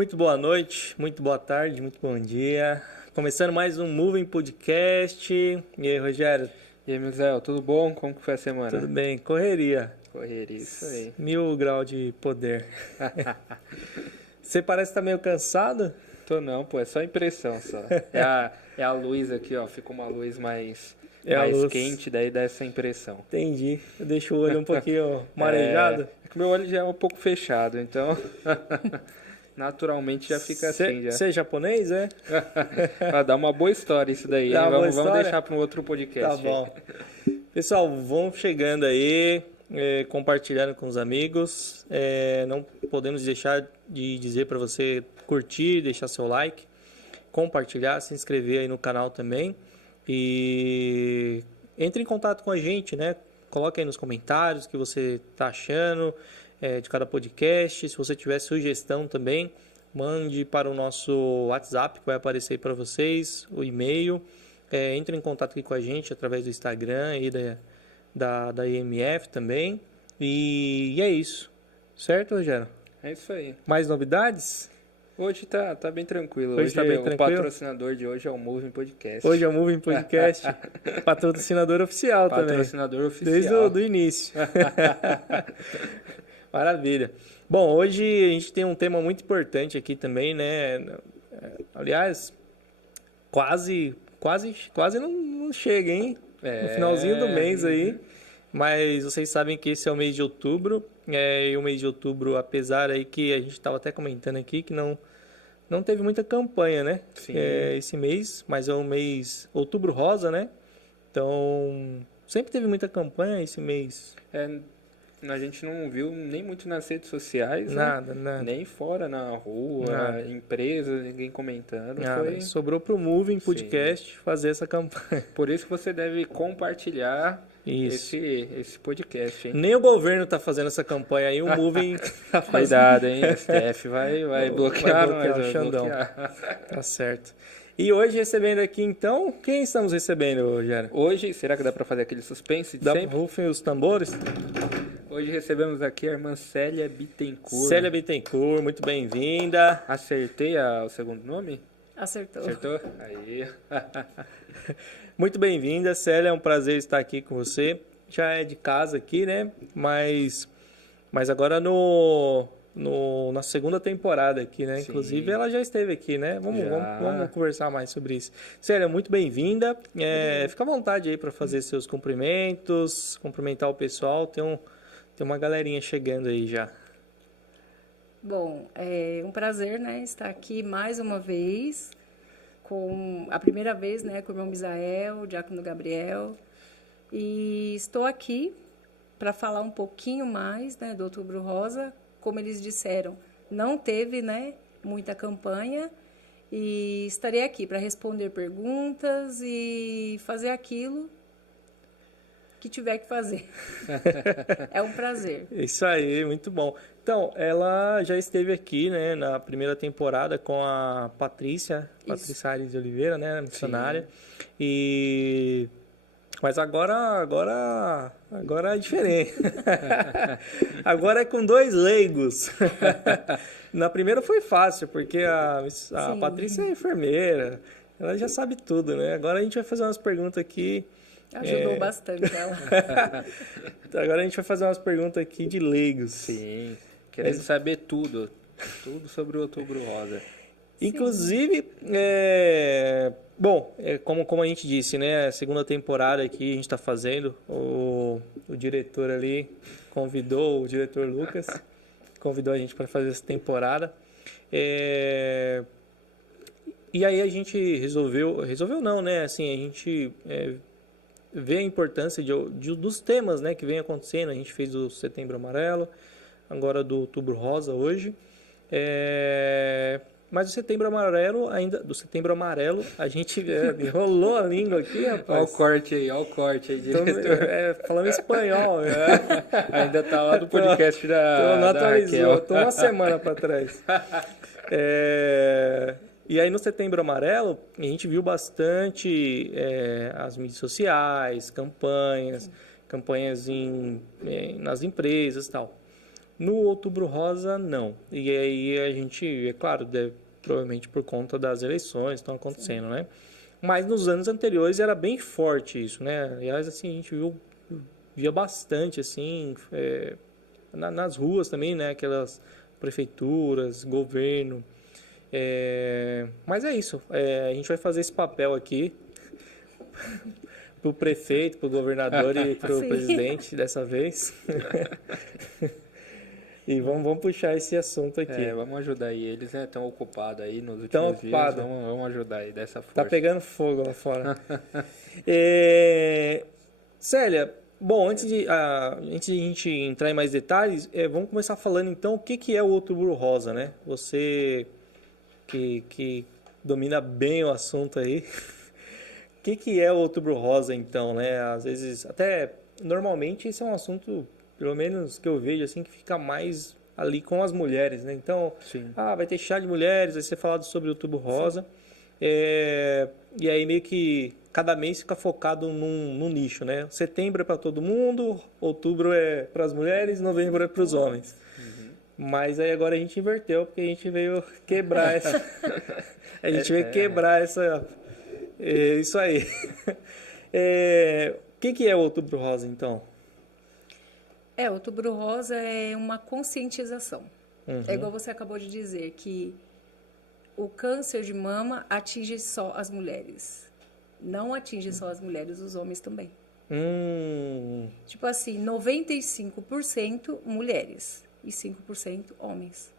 Muito boa noite, muito boa tarde, muito bom dia. Começando mais um Moving Podcast. E aí, Rogério? E aí, Miguel, tudo bom? Como que foi a semana? Tudo bem? Correria. Correria, isso aí. 1000 graus de poder. Você parece estar meio cansado? Tô não, pô, é só impressão só. É a luz aqui, ó, fica uma luz mais quente, daí dá essa impressão. Entendi. Eu deixo o olho um pouquinho marejado. É que meu olho já é um pouco fechado, então naturalmente já fica assim. Você é japonês, é? Vai dar uma boa história isso daí, hein? Vamos deixar para um outro podcast. Tá bom. Pessoal, vão chegando aí, compartilhando com os amigos. Não podemos deixar de dizer para você curtir, deixar seu like, compartilhar, se inscrever aí no canal também. E entre em contato com a gente, né? Coloque aí nos comentários o que você está achando de cada podcast. Se você tiver sugestão também, mande para o nosso WhatsApp que vai aparecer aí para vocês, o e-mail. Entre em contato aqui com a gente através do Instagram e da IMF também. E é isso. Certo, Rogério? É isso aí. Mais novidades? Hoje tá bem tranquilo. Hoje tá bem o tranquilo? Patrocinador de hoje é o Moving Podcast. Hoje é o Moving Podcast. Patrocinador oficial também. Patrocinador oficial. Desde o início. Maravilha. Bom, hoje a gente tem um tema muito importante aqui também, né? Aliás, quase não chega, hein? No finalzinho do mês aí. Mas vocês sabem que esse é o mês de outubro. E o mês de outubro, apesar aí que a gente estava até comentando aqui que não teve muita campanha, né? Sim. Esse mês, mas é o mês Outubro Rosa, né? Então, sempre teve muita campanha esse mês. A gente não viu nem muito nas redes sociais, Nada. Nem fora na rua, empresas, ninguém comentando. Sobrou pro Moving Podcast fazer essa campanha. Por isso que você deve compartilhar esse podcast, hein? Nem o governo tá fazendo essa campanha aí, o Moving tá fazendo. Cuidado, hein? O STF vai bloquear nós. Vai Xandão. Tá certo. E hoje recebendo aqui, então, quem estamos recebendo, Rogério? Hoje, será que dá para fazer aquele suspense de sempre? Rufem os tambores. Hoje recebemos aqui a irmã Célia Bittencourt. Célia Bittencourt, muito bem-vinda. Acertei o segundo nome? Acertou. Aí. Muito bem-vinda, Célia, é um prazer estar aqui com você. Já é de casa aqui, né? Mas agora na segunda temporada aqui, né? Sim. Inclusive, ela já esteve aqui, né? Vamos conversar mais sobre isso. Célia, muito bem-vinda. Fica à vontade aí para fazer seus cumprimentos, cumprimentar o pessoal. Tem uma galerinha chegando aí já. Bom, é um prazer, né, estar aqui mais uma vez, com a primeira vez, né, com o irmão Misael, o diácono Gabriel. E estou aqui para falar um pouquinho mais, né, do Outubro Rosa. Como eles disseram, não teve, né, muita campanha, e estarei aqui para responder perguntas e fazer aquilo que tiver que fazer. É um prazer. Isso aí, muito bom. Então, ela já esteve aqui, né, na primeira temporada com a Patrícia Aires de Oliveira, né, missionária. Sim. Mas agora é diferente. Agora é com dois leigos. Na primeira foi fácil, porque a Patrícia é enfermeira. Ela já sabe tudo, né? Agora a gente vai fazer umas perguntas aqui. Ajudou bastante ela. Agora a gente vai fazer umas perguntas aqui de leigos. Sim. Querendo saber tudo sobre o Outubro Rosa. Inclusive, como a gente disse, né, a segunda temporada aqui a gente está fazendo, o diretor ali convidou, o diretor Lucas, convidou a gente para fazer essa temporada. E aí a gente resolveu não, né, assim, a gente vê a importância dos temas, né, que vem acontecendo. A gente fez o Setembro Amarelo, agora do Outubro Rosa hoje. Mas do Setembro Amarelo, a gente enrolou a língua aqui, rapaz. Olha o corte aí, diretor. Falando espanhol. Ainda tá lá do podcast não atualizou, Raquel. Tô uma semana para trás. E aí no Setembro Amarelo, a gente viu bastante as mídias sociais, campanhas nas empresas e tal. No Outubro Rosa, não. E aí a gente, é claro, provavelmente por conta das eleições que estão acontecendo, né? Mas nos anos anteriores era bem forte isso, né? Aliás, assim, a gente via bastante, assim, nas ruas também, né? Aquelas prefeituras, governo. Mas é isso. A gente vai fazer esse papel aqui pro prefeito, pro governador e pro presidente dessa vez. E vamos puxar esse assunto aqui. Vamos ajudar aí. Eles estão ocupados aí nos últimos dias. Vamos ajudar aí dessa força. Tá pegando fogo lá fora. Célia, bom, antes de a gente entrar em mais detalhes, vamos começar falando então o que é o Outubro Rosa, né? Você que domina bem o assunto aí. O que é o Outubro Rosa então, né? Às vezes, até normalmente esse é um assunto, pelo menos que eu vejo assim, que fica mais ali com as mulheres, né? Então, vai ter chá de mulheres, vai ser falado sobre o Outubro Rosa. E aí meio que cada mês fica focado num nicho, né? Setembro é para todo mundo, outubro é para as mulheres, novembro é para os homens. Mas aí agora a gente inverteu, porque a gente veio quebrar essa... a gente veio quebrar essa... isso aí. O que é o Outubro Rosa, então? Outubro Rosa é uma conscientização. É igual você acabou de dizer, que o câncer de mama atinge só as mulheres. Não atinge só as mulheres, os homens também. Tipo assim, 95% mulheres e 5% homens.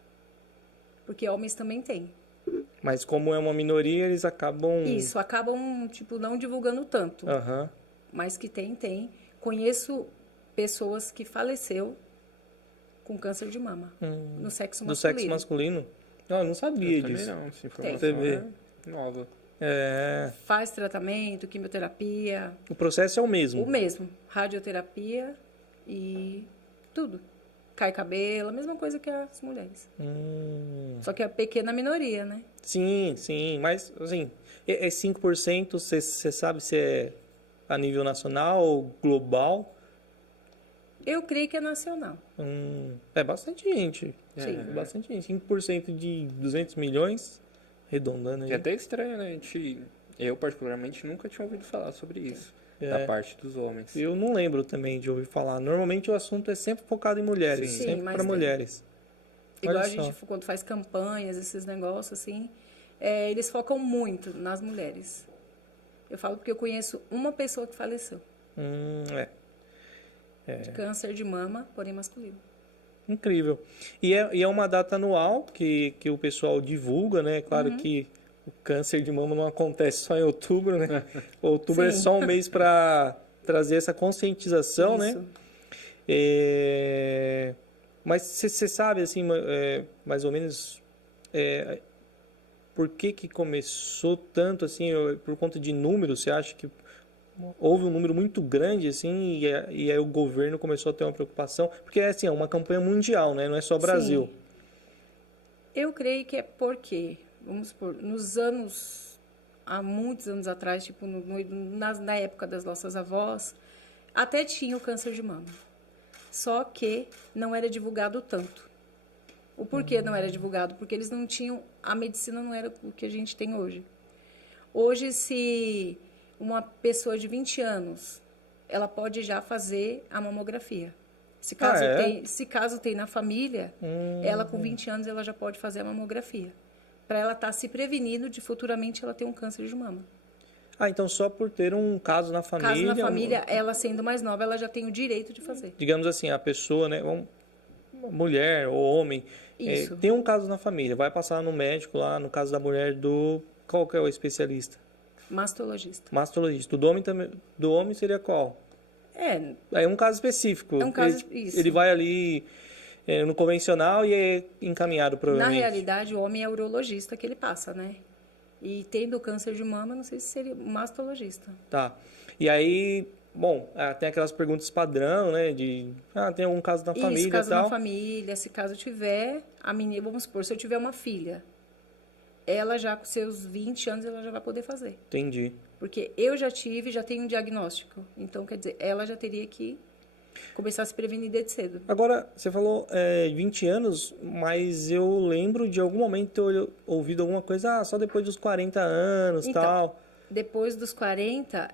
Porque homens também têm. Mas como é uma minoria, eles acabam... Isso, acabam, tipo, não divulgando tanto. Mas que tem. Conheço pessoas que faleceu com câncer de mama no sexo masculino. Do sexo masculino? Eu não sabia disso. Também não, essa informação é nova. Faz tratamento, quimioterapia. O processo é o mesmo? O mesmo. Radioterapia e tudo. Cai cabelo, a mesma coisa que as mulheres. Só que é a pequena minoria, né? Sim. Mas, assim, é 5%, você sabe se é a nível nacional ou global? Eu creio que é nacional. É bastante gente. Sim. É bastante gente. 5% de 200 milhões, arredondando aí. É até estranho, né? Eu, particularmente, nunca tinha ouvido falar sobre isso. Da parte dos homens. Eu não lembro também de ouvir falar. Normalmente o assunto é sempre focado em mulheres. Sim, sempre para mulheres. Igual a gente, quando faz campanhas, esses negócios assim, eles focam muito nas mulheres. Eu falo porque eu conheço uma pessoa que faleceu. De câncer de mama, porém masculino. Incrível. E é uma data anual que o pessoal divulga, né? Claro que o câncer de mama não acontece só em outubro, né? Outubro é só um mês para trazer essa conscientização, né? Mas você sabe, assim, mais ou menos, por que começou tanto, assim, por conta de números? Você acha que houve um número muito grande, assim, e aí o governo começou a ter uma preocupação? Porque, assim, é uma campanha mundial, né? Não é só Brasil. Sim. Eu creio que é porque, vamos supor, há muitos anos atrás, tipo, na época das nossas avós, até tinha o câncer de mama. Só que não era divulgado tanto. O porquê não era divulgado? Porque eles não tinham... A medicina não era o que a gente tem hoje. Hoje, se uma pessoa de 20 anos, ela pode já fazer a mamografia. Se caso tem na família, ela com 20 anos ela já pode fazer a mamografia. Para ela estar se prevenindo de futuramente ela ter um câncer de mama. Então só por ter um caso na família... Caso na família, ela sendo mais nova, ela já tem o direito de fazer. Digamos assim, a pessoa, né, mulher ou homem, tem um caso na família, vai passar no médico lá, no caso da mulher, qual que é o especialista? Mastologista. Mastologista. Do homem seria qual? É um caso específico. É um caso, isso. Ele vai ali no convencional e é encaminhado, provavelmente. Na realidade, o homem é urologista que ele passa, né? E tendo câncer de mama, não sei se seria mastologista. Tá. E aí, bom, tem aquelas perguntas padrão, né? Tem algum caso na família e tal. Caso na família, se caso tiver, a menina, vamos supor, se eu tiver uma filha, ela já com seus 20 anos, ela já vai poder fazer. Entendi. Porque eu já tenho um diagnóstico. Então, quer dizer, ela já teria que Começar a se prevenir desde cedo. Agora, você falou 20 anos, mas eu lembro de algum momento ter ouvido alguma coisa, só depois dos 40 anos, Então, tal. Depois dos 40,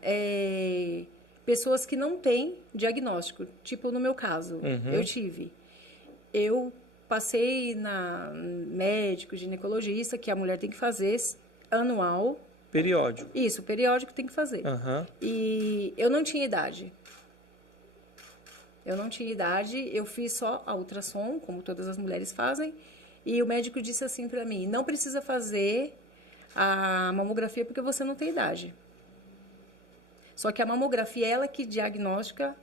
pessoas que não têm diagnóstico. Tipo, no meu caso, eu tive. Eu passei na médico, ginecologista, que a mulher tem que fazer anual. Periódico. Isso, periódico tem que fazer. Aham. E eu não tinha idade. Eu fiz só a ultrassom, como todas as mulheres fazem, e o médico disse assim para mim, não precisa fazer a mamografia porque você não tem idade. Só que a mamografia é ela que diagnostica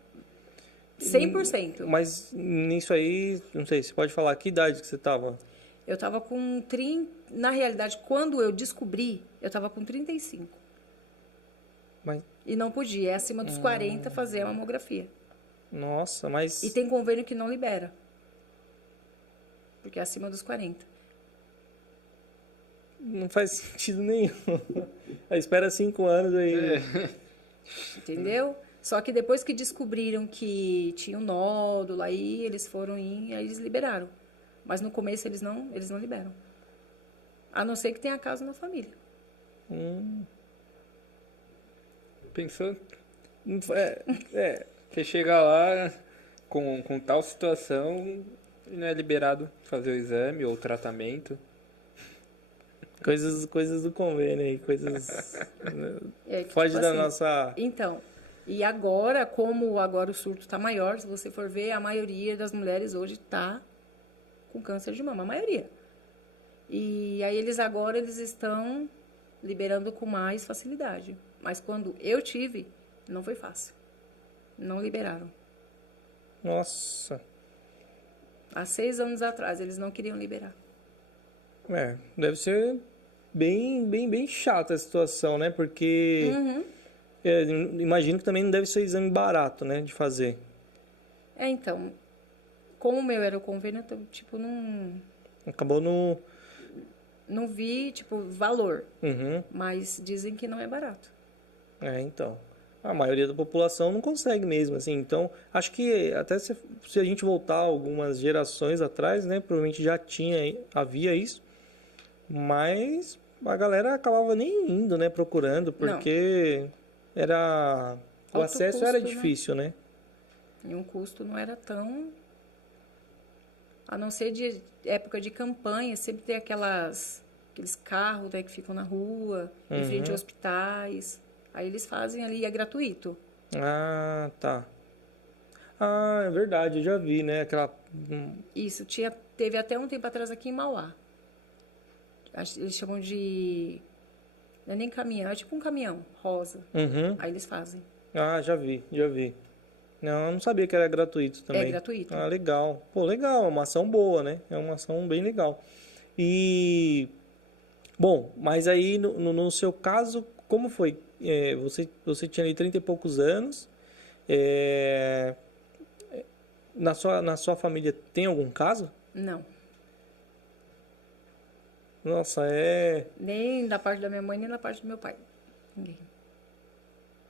100%. Mas nisso aí, não sei, você pode falar que idade que você estava? Eu estava com 30... Na realidade, quando eu descobri, eu estava com 35. Mas, E não podia, é acima dos 40 fazer a mamografia. nossa, mas... E tem convênio que não libera. Porque é acima dos 40. Não faz sentido nenhum. Aí espera 5 anos aí. Entendeu? Só que depois que descobriram que tinha um nódulo, aí eles foram aí eles liberaram. Mas no começo eles não liberam. A não ser que tenha caso na família. Pensando, É, você chega lá com tal situação e não é liberado fazer o exame ou o tratamento. coisas do convênio aí, coisas... Foge Tipo da assim, nossa... Então, e agora, como agora o surto está maior, se você for ver, a maioria das mulheres hoje está com câncer de mama, a maioria. E aí eles estão liberando com mais facilidade. Mas quando eu tive, não foi fácil. Não liberaram. Nossa. Há 6 anos atrás, eles não queriam liberar. Deve ser bem chata a situação, né? Porque imagino que também não deve ser exame barato, né? De fazer. Então, como o meu era o convênio, então, tipo, Acabou no... não vi, tipo, valor. Uhum. Mas dizem que não é barato. Então. A maioria da população não consegue mesmo, assim. Então, acho que até se a gente voltar algumas gerações atrás, né? Provavelmente já havia isso. Mas a galera acabava nem indo, né? Procurando, porque o acesso custo, era né? difícil, né? E um custo não era tão... A não ser de época de campanha, sempre tem aqueles carros, né, que ficam na rua, em frente a hospitais. Aí eles fazem ali, é gratuito. Ah, tá. Ah, é verdade, eu já vi, né? Isso, teve até um tempo atrás aqui em Mauá. Eles chamam de... Não é nem caminhão, é tipo um caminhão, rosa. Aí eles fazem. Ah, já vi. Não, eu não sabia que era gratuito também. É gratuito. Ah, legal. Pô, legal, é uma ação boa, né? É uma ação bem legal. E... Bom, mas aí no seu caso, como foi? Você tinha ali 30 e poucos anos. Na sua família tem algum caso? Não. Nossa, Nem da parte da minha mãe, nem da parte do meu pai. Ninguém.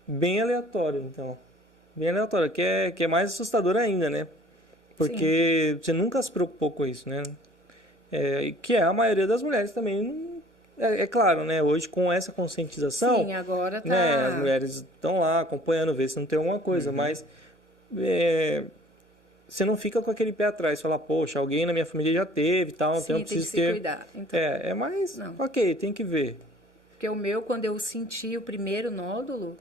bem aleatório, então. Bem aleatório, que é mais assustador ainda, né? Porque você nunca se preocupou com isso, né? Que é a maioria das mulheres também. É claro, né? Hoje, com essa conscientização... Sim, agora tá... Né, as mulheres estão lá acompanhando, ver se não tem alguma coisa, mas... você não fica com aquele pé atrás, fala, poxa, alguém na minha família já teve e tal, então eu preciso tem que se cuidar. Então, é mais, ok, tem que ver. Porque o meu, quando eu senti o primeiro nódulo,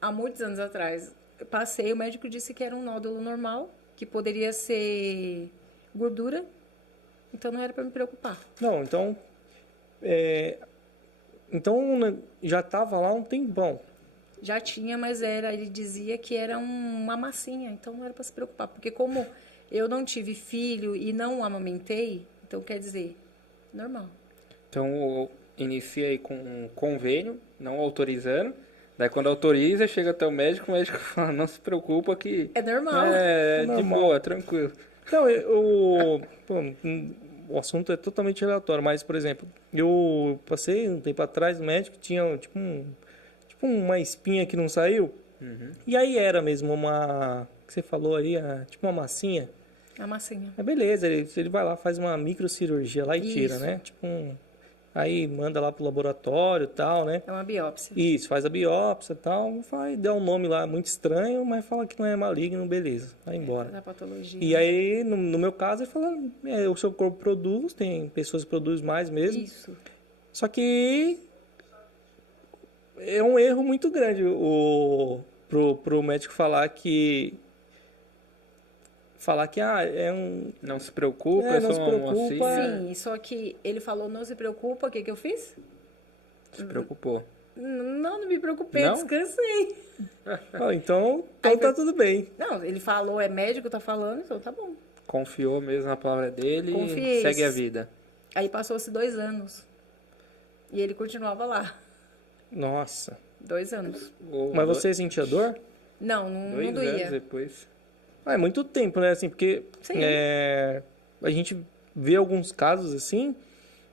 há muitos anos atrás, eu passei, o médico disse que era um nódulo normal, que poderia ser gordura, então não era para me preocupar. Não, então né, já estava lá um tempão. Já tinha, mas ele dizia que era uma massinha, então não era para se preocupar. Porque como eu não tive filho e não amamentei, então quer dizer, normal. Então, inicia aí com um convênio, não autorizando. Daí, quando autoriza, chega até o médico fala, não se preocupa que... É normal. É normal. de boa, tranquilo. Não, o assunto é totalmente aleatório, mas, por exemplo, eu passei um tempo atrás no médico, tinha tipo uma espinha que não saiu. E aí era mesmo uma... que você falou aí, tipo uma massinha. A massinha. É beleza, ele vai lá, faz uma microcirurgia lá e tira, Isso. né? Tipo aí manda lá pro laboratório e tal, né? É uma biópsia. Isso, faz a biópsia e tal, vai dar um nome lá muito estranho, mas fala que não é maligno, beleza, vai embora. Da patologia. E aí, no meu caso, ele fala, o seu corpo produz, tem pessoas que produzem mais mesmo. Isso. Só que é um erro muito grande pro médico falar que é um... Não se preocupa, É, é não só se uma preocupa. mocinha. Sim, só que ele falou, não se preocupa, o que que eu fiz? Se preocupou. Não me preocupei, Não? descansei. Então Aí tá foi- tudo bem. Não, ele falou, é médico, tá falando, então tá bom. Confiou mesmo na palavra dele e Confiei. segue a vida. Aí passou-se 2 anos. E ele continuava lá. Nossa. 2 anos. Mas você sentia dor? Não 2 anos doía. depois. É muito tempo, né? Assim, porque Sim. a gente vê alguns casos assim,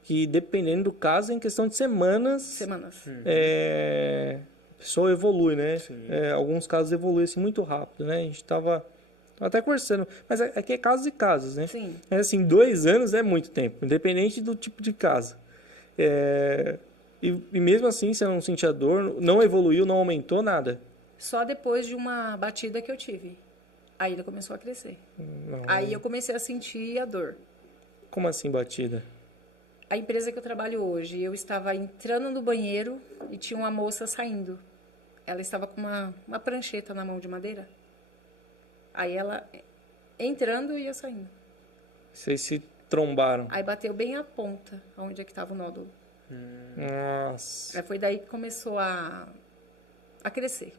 que dependendo do caso, é em questão de semanas, Semanas. a pessoa evolui, né? Sim. Alguns casos evoluem assim, muito rápido, né? A gente tava até conversando, mas aqui é casos e casos, né? Sim. É assim, 2 anos é muito tempo, independente do tipo de caso. E mesmo assim, você não sentia dor, não evoluiu, não aumentou nada. Só depois de uma batida que eu tive. Aí ele começou a crescer. Não. Aí eu comecei a sentir a dor. Como assim, batida? A empresa que eu trabalho hoje, eu estava entrando no banheiro e tinha uma moça saindo. Ela estava com uma prancheta na mão de madeira. Aí ela entrando e eu saindo. Vocês se trombaram. Aí bateu bem a ponta, onde é que estava o nódulo. Nossa. Aí foi daí que começou a crescer.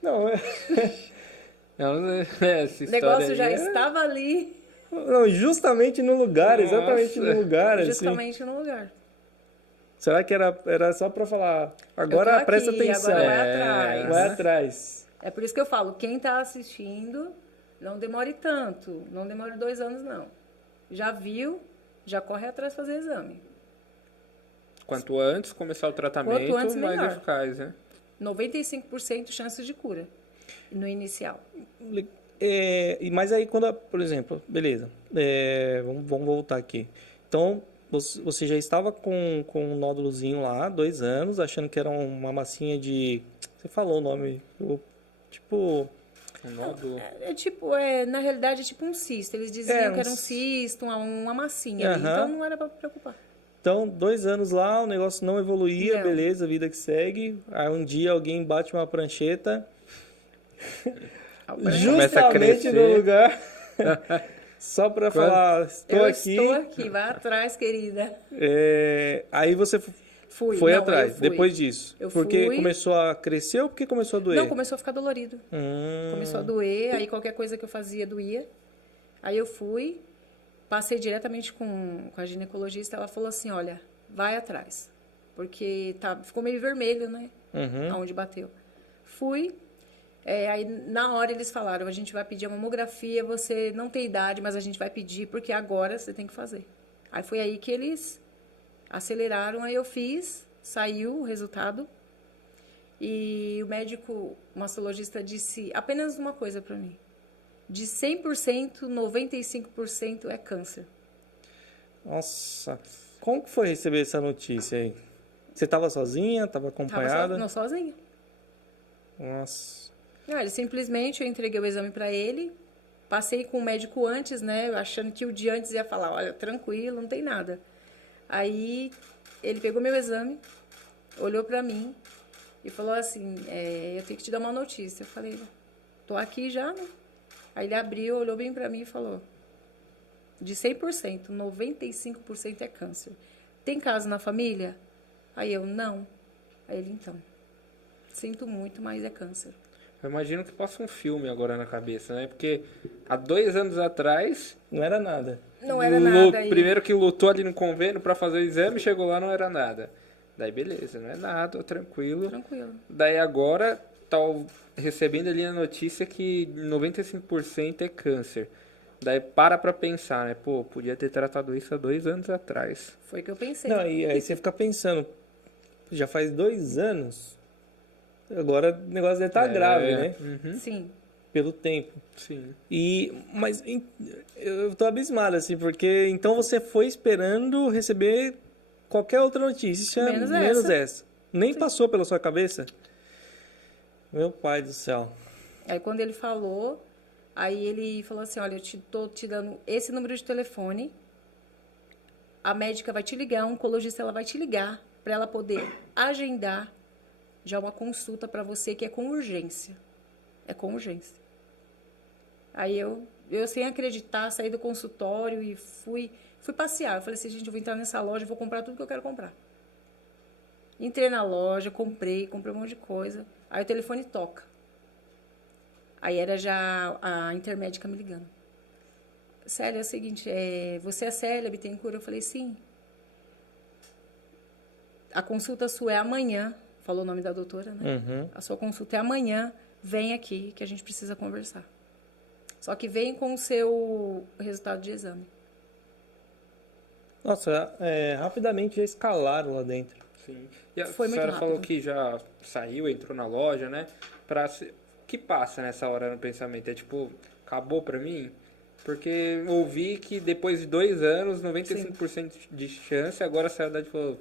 Não, Essa O história negócio já aí estava ali, não, justamente no lugar, exatamente Nossa. no lugar. Assim. justamente no lugar. Será que era só pra falar, agora Eu tô presta aqui, atenção. agora vai atrás. Vai atrás. É por isso que eu falo, quem está assistindo, não demore tanto. Não demore 2 anos, não. Já viu, já corre atrás fazer exame. Quanto antes começar o tratamento, Quanto antes, mais melhor. eficaz, né? 95% chances de cura no inicial. Mas aí quando, por exemplo, beleza, vamos voltar aqui. Então, você já estava com um nódulozinho lá, 2 anos, achando que era uma massinha de... Você falou o nome, tipo... Um nódulo. Na realidade, é tipo um cisto. Eles diziam que era um uns- cisto, uma massinha ali. Aham. Então, não era para preocupar. Então, 2 anos lá, o negócio não evoluía, Não. beleza, vida que segue. Aí um dia alguém bate uma prancheta, Começa a justamente crescer. no lugar, só pra falar, estou Eu aqui. estou aqui, vai atrás, querida. Aí você Fui. foi Não, atrás, eu fui. depois disso. Eu Porque fui. começou a crescer ou porque começou a doer? Não, começou a ficar dolorido. Começou a doer, aí qualquer coisa que eu fazia doía. Aí eu fui, passei diretamente com a ginecologista, ela falou assim, olha, vai atrás. Porque ficou meio vermelho, né? Aonde bateu. Fui, aí na hora eles falaram, a gente vai pedir a mamografia, você não tem idade, mas a gente vai pedir, porque agora você tem que fazer. Aí foi aí que eles aceleraram, aí eu fiz, saiu o resultado. E o médico, o mastologista, disse apenas uma coisa para mim. De 100%, 95% é câncer. Nossa, como que foi receber essa notícia aí? Você estava sozinha, estava acompanhada? Não, sozinha. Nossa, Ele simplesmente, eu entreguei o exame para ele, passei com o médico antes, né, achando que o dia antes ia falar, olha, tranquilo, não tem nada. Aí ele pegou meu exame, olhou para mim e falou assim, eu tenho que te dar uma notícia. Eu falei, tô aqui já, né? Aí ele abriu, olhou bem para mim e falou, de 100%, 95% é câncer. Tem caso na família? Aí eu, não. Aí ele, então, sinto muito, mas é câncer. Eu imagino que passa um filme agora na cabeça, né? Porque há 2 anos atrás, não era nada. Não era nada. primeiro que lutou ali no convênio pra fazer o exame, chegou lá, não era nada. Daí beleza, não é nada, tranquilo. Tranquilo. Daí agora tá recebendo ali a notícia que 95% é câncer. Daí pra pensar, né? Pô, podia ter tratado isso há 2 anos atrás. Foi o que eu pensei. Não, e aí você fica pensando, já faz 2 anos, agora o negócio deve estar grave, né? Sim. Pelo tempo. Sim. Mas eu tô abismado, assim, porque então você foi esperando receber qualquer outra notícia, Menos essa. Nem passou pela sua cabeça? Meu pai do céu. Aí quando ele falou, aí ele falou assim, olha, tô te dando esse número de telefone, a médica vai te ligar, a oncologista ela vai te ligar para ela poder agendar já uma consulta para você que é com urgência. É com urgência. Aí eu sem acreditar, saí do consultório e fui passear. Eu falei assim, gente, eu vou entrar nessa loja e vou comprar tudo que eu quero comprar. Entrei na loja, comprei um monte de coisa. Aí o telefone toca. Aí era já a intermédica me ligando. Célia, é o seguinte, você é Célia Bittencourt? Eu falei, sim. A consulta sua é amanhã. Falou o nome da doutora, né? Uhum. A sua consulta é amanhã. Vem aqui que a gente precisa conversar. Só que vem com o seu resultado de exame. Nossa, rapidamente já escalaram lá dentro. Sim. E a Foi muito senhora falou rápido. que já saiu, entrou na loja, né? O que passa nessa hora no pensamento? É tipo, acabou pra mim? Porque ouvi que depois de 2 anos, 95% de chance, agora a senhora falou,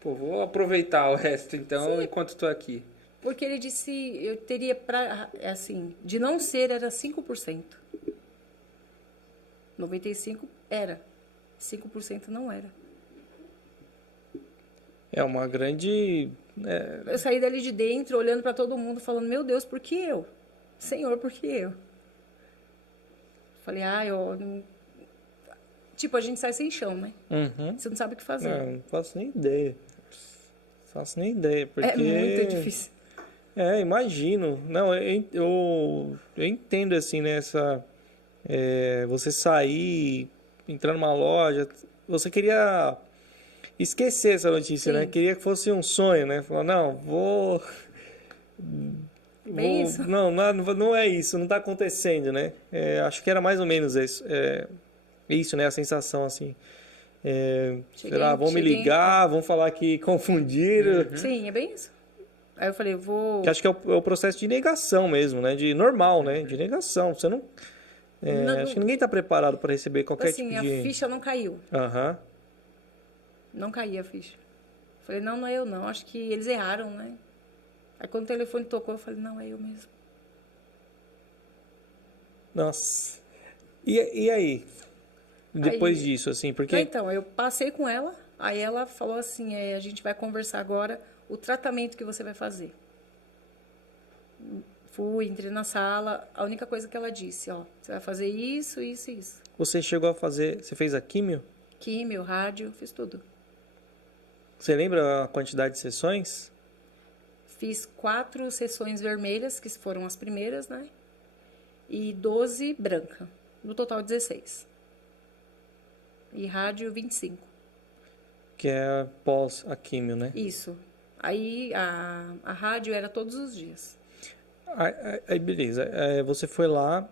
pô, vou aproveitar o resto então, enquanto estou aqui. Porque ele disse, eu teria assim, de não ser era 5%. 95% era. 5% não era. É uma grande... Eu saí dali de dentro, olhando para todo mundo, falando, meu Deus, por que eu? Senhor, por que eu? Falei, tipo, a gente sai sem chão, né? Uhum. Você não sabe o que fazer. Não faço nem ideia. Faço nem ideia, porque... É muito difícil. Imagino. Não, eu entendo, assim, né, você sair, entrar numa loja, você queria esquecer essa notícia, Sim. né? Queria que fosse um sonho, né? Falar, não, Bem isso. não é isso, não está acontecendo, né? Acho que era mais ou menos isso, isso, né? A sensação, assim. Sei lá, vão me ligar, vão falar que confundiram. Sim, é bem isso. Aí eu falei, Que acho que é o processo de negação mesmo, né? De normal, né? De negação. Você não... acho que ninguém está preparado para receber qualquer assim, tipo de... a ficha não caiu. Aham. Não caía a ficha. Falei, não é eu não. Acho que eles erraram, né? Aí quando o telefone tocou, eu falei, não, é eu mesmo. Nossa. E aí? Depois disso, assim, porque... Então, eu passei com ela, aí ela falou assim, a gente vai conversar agora o tratamento que você vai fazer. Entrei na sala, a única coisa que ela disse, você vai fazer isso, isso e isso. Você chegou a fazer... Você fez a químio? Químio, rádio, fiz tudo. Você lembra a quantidade de sessões? Fiz 4 sessões vermelhas, que foram as primeiras, né? E 12 branca. No total, 16. E rádio, 25. Que é pós a químio, né? Isso. Aí, a rádio era todos os dias. Aí beleza. Você foi lá,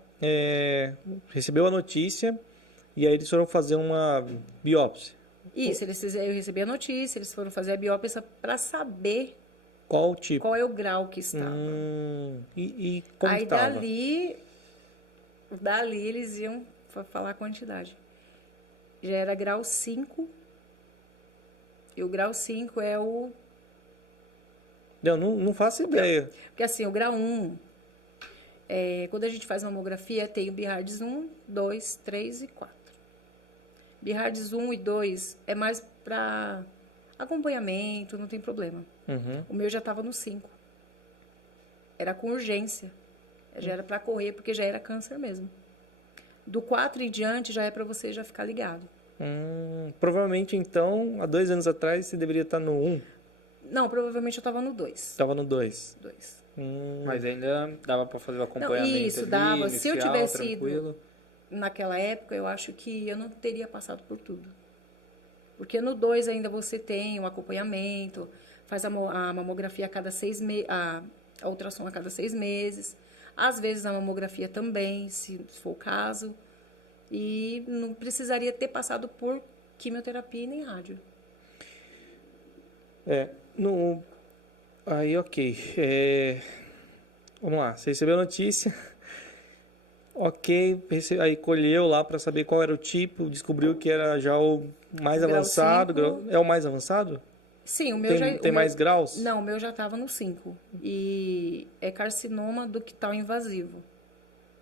recebeu a notícia, e aí eles foram fazer uma biópsia. Isso, eu recebi a notícia, eles foram fazer a biópsia para saber qual tipo, qual é o grau que estava. E como aí estava? Dali eles iam falar a quantidade. Já era grau 5, e o grau 5 é o... Não faço ideia. Porque assim, o grau 1, quando a gente faz mamografia, tem o BIHARDS 1, 2, 3 e 4. BIHARDS 1 e 2 é mais para acompanhamento, não tem problema. Uhum. O meu já estava no 5. Era com urgência. Já era para correr, porque já era câncer mesmo. Do 4 em diante, já é para você já ficar ligado. Provavelmente, então, há 2 anos atrás, você deveria estar no 1. Não, provavelmente eu estava no 2. Estava no 2. 2. Mas ainda dava para fazer o acompanhamento. Não, isso, ali, dava. Se eu inicial, tivesse tranquilo. ido naquela época, eu acho que eu não teria passado por tudo. Porque no 2 ainda você tem o acompanhamento, faz a mamografia a cada 6 meses, a ultrassom a cada 6 meses. Às vezes a mamografia também, se for o caso. E não precisaria ter passado por quimioterapia nem rádio. Aí, ok. Vamos lá, você recebeu a notícia. Ok, aí colheu lá para saber qual era o tipo, descobriu que era já o mais Grau avançado. 5. É o mais avançado? Sim, o meu Tem mais graus? Não, o meu já estava no 5. E é carcinoma ductal invasivo.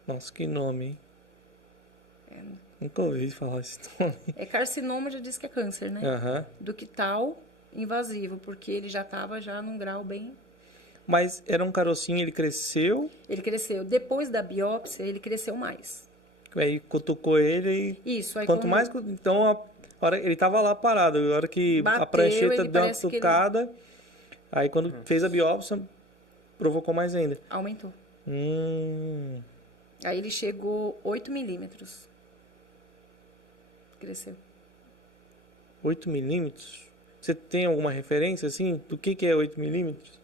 Nossa, que nome, hein? Nunca ouvi falar esse nome. É carcinoma, já diz que é câncer, né? Aham. Ductal invasivo, porque ele já estava já num grau bem... Mas era um carocinho, ele cresceu, Ele cresceu. Depois da biópsia, ele cresceu mais. aí cutucou ele e Isso, aí quanto quando mais... Então, a hora, ele tava lá parado, a hora que a bateu, prancheta ele deu uma parece que ele cutucada, aí quando fez a biópsia, provocou mais ainda. aumentou. Hum... Aí ele chegou 8 milímetros. Cresceu. 8 milímetros? Você tem alguma referência, assim, do que é 8 milímetros?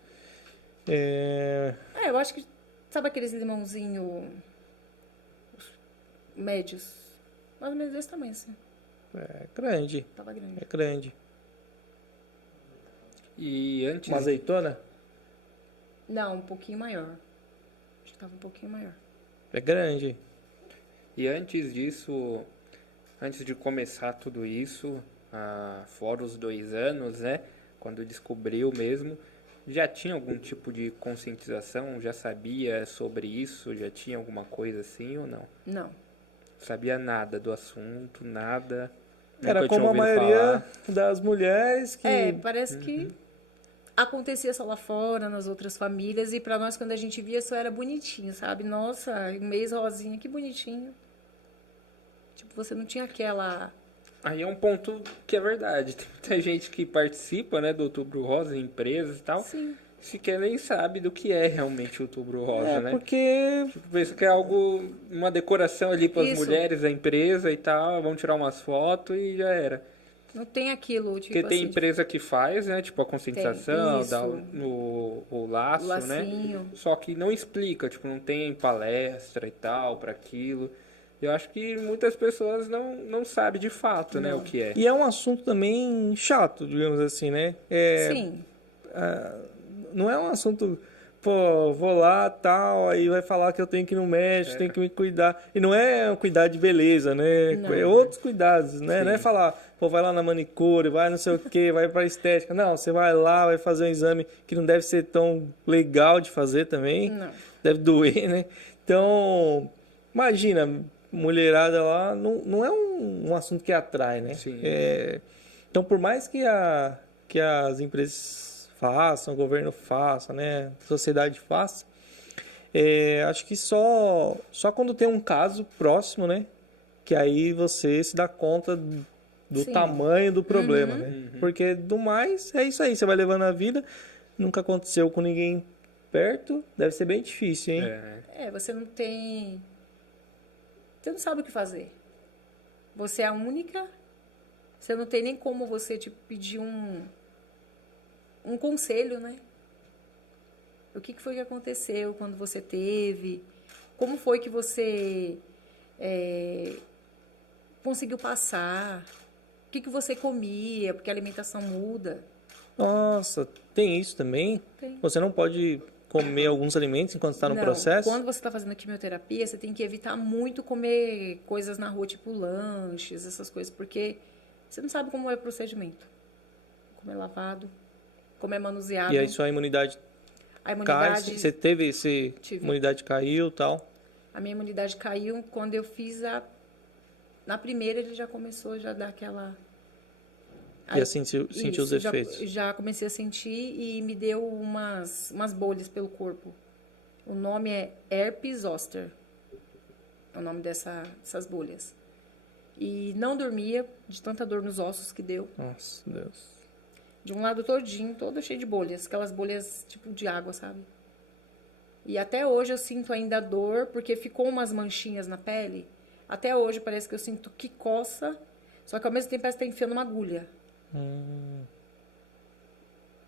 Eu acho que... Sabe aqueles limãozinhos médios? Mais ou menos desse tamanho, assim. É grande, Tava grande. é grande. E antes... Uma azeitona? Não, um pouquinho maior. Acho que tava um pouquinho maior. É grande. E antes disso, antes de começar tudo isso, fora os 2 anos, né? Quando descobriu mesmo, já tinha algum tipo de conscientização? Já sabia sobre isso? Já tinha alguma coisa assim ou não? Não. Sabia nada do assunto, nada. Era Nunca tinha como a ouvido maioria falar. das mulheres que... Parece que acontecia só lá fora, nas outras famílias, e pra nós, quando a gente via, só era bonitinho, sabe? Nossa, um mês rosinha, que bonitinho. Tipo, você não tinha aquela... Aí é um ponto que é verdade. Tem muita gente que participa, né, do Outubro Rosa, em empresas e tal, Sim. sequer nem sabe do que é realmente o Outubro Rosa, né? porque... Tipo, pensa que é algo, uma decoração ali para as Isso. mulheres da empresa e tal, vão tirar umas fotos e já era. Não tem aquilo, tipo Porque tem assim, empresa que faz, né, tipo a conscientização, isso. dá o laço, o lacinho. né? Só que não explica, tipo, não tem palestra e tal para aquilo. Eu acho que muitas pessoas não sabem de fato, né, o que é. E é um assunto também chato, digamos assim, né? Sim. Não é um assunto, pô, vou lá, tal, aí vai falar que eu tenho que ir no médico, tenho que me cuidar. E não é cuidar de beleza, né? Não. É outros cuidados, né? Sim. Não é falar, pô, vai lá na manicure, vai não sei o quê, vai pra estética. Não, você vai lá, vai fazer um exame que não deve ser tão legal de fazer também. Não. Deve doer, né? Então, imagina, mulherada lá, não é um assunto que atrai, né? Sim. Então, por mais que as empresas façam, o governo faça, né? A sociedade faça, acho que só quando tem um caso próximo, né? Que aí você se dá conta do Sim. tamanho do problema, né? Porque do mais, é isso aí, você vai levando a vida, nunca aconteceu com ninguém perto, deve ser bem difícil, hein? Você não tem... Você não sabe o que fazer. Você é a única. Você não tem nem como você tipo, pedir um conselho, né? O que foi que aconteceu quando você teve? Como foi que você conseguiu passar? O que você comia? Porque a alimentação muda. Nossa, tem isso também? Tem. Você não pode comer alguns alimentos enquanto está no Não, processo? quando você está fazendo a quimioterapia, você tem que evitar muito comer coisas na rua, tipo lanches, essas coisas, porque você não sabe como é o procedimento. Como é lavado, como é manuseado. E aí sua imunidade A cai? imunidade, Você teve esse... Tive. Imunidade caiu e tal? a minha imunidade caiu quando eu fiz na primeira, ele já começou a dar aquela... E assim sentiu os efeitos? Já comecei a sentir e me deu umas bolhas pelo corpo. O nome é herpes zoster. É o nome dessas bolhas. E não dormia de tanta dor nos ossos que deu. Nossa, Deus. De um lado todinho, todo cheio de bolhas. Aquelas bolhas tipo de água, sabe? E até hoje eu sinto ainda dor, porque ficou umas manchinhas na pele. Até hoje parece que eu sinto que coça, só que ao mesmo tempo parece que tá enfiando uma agulha.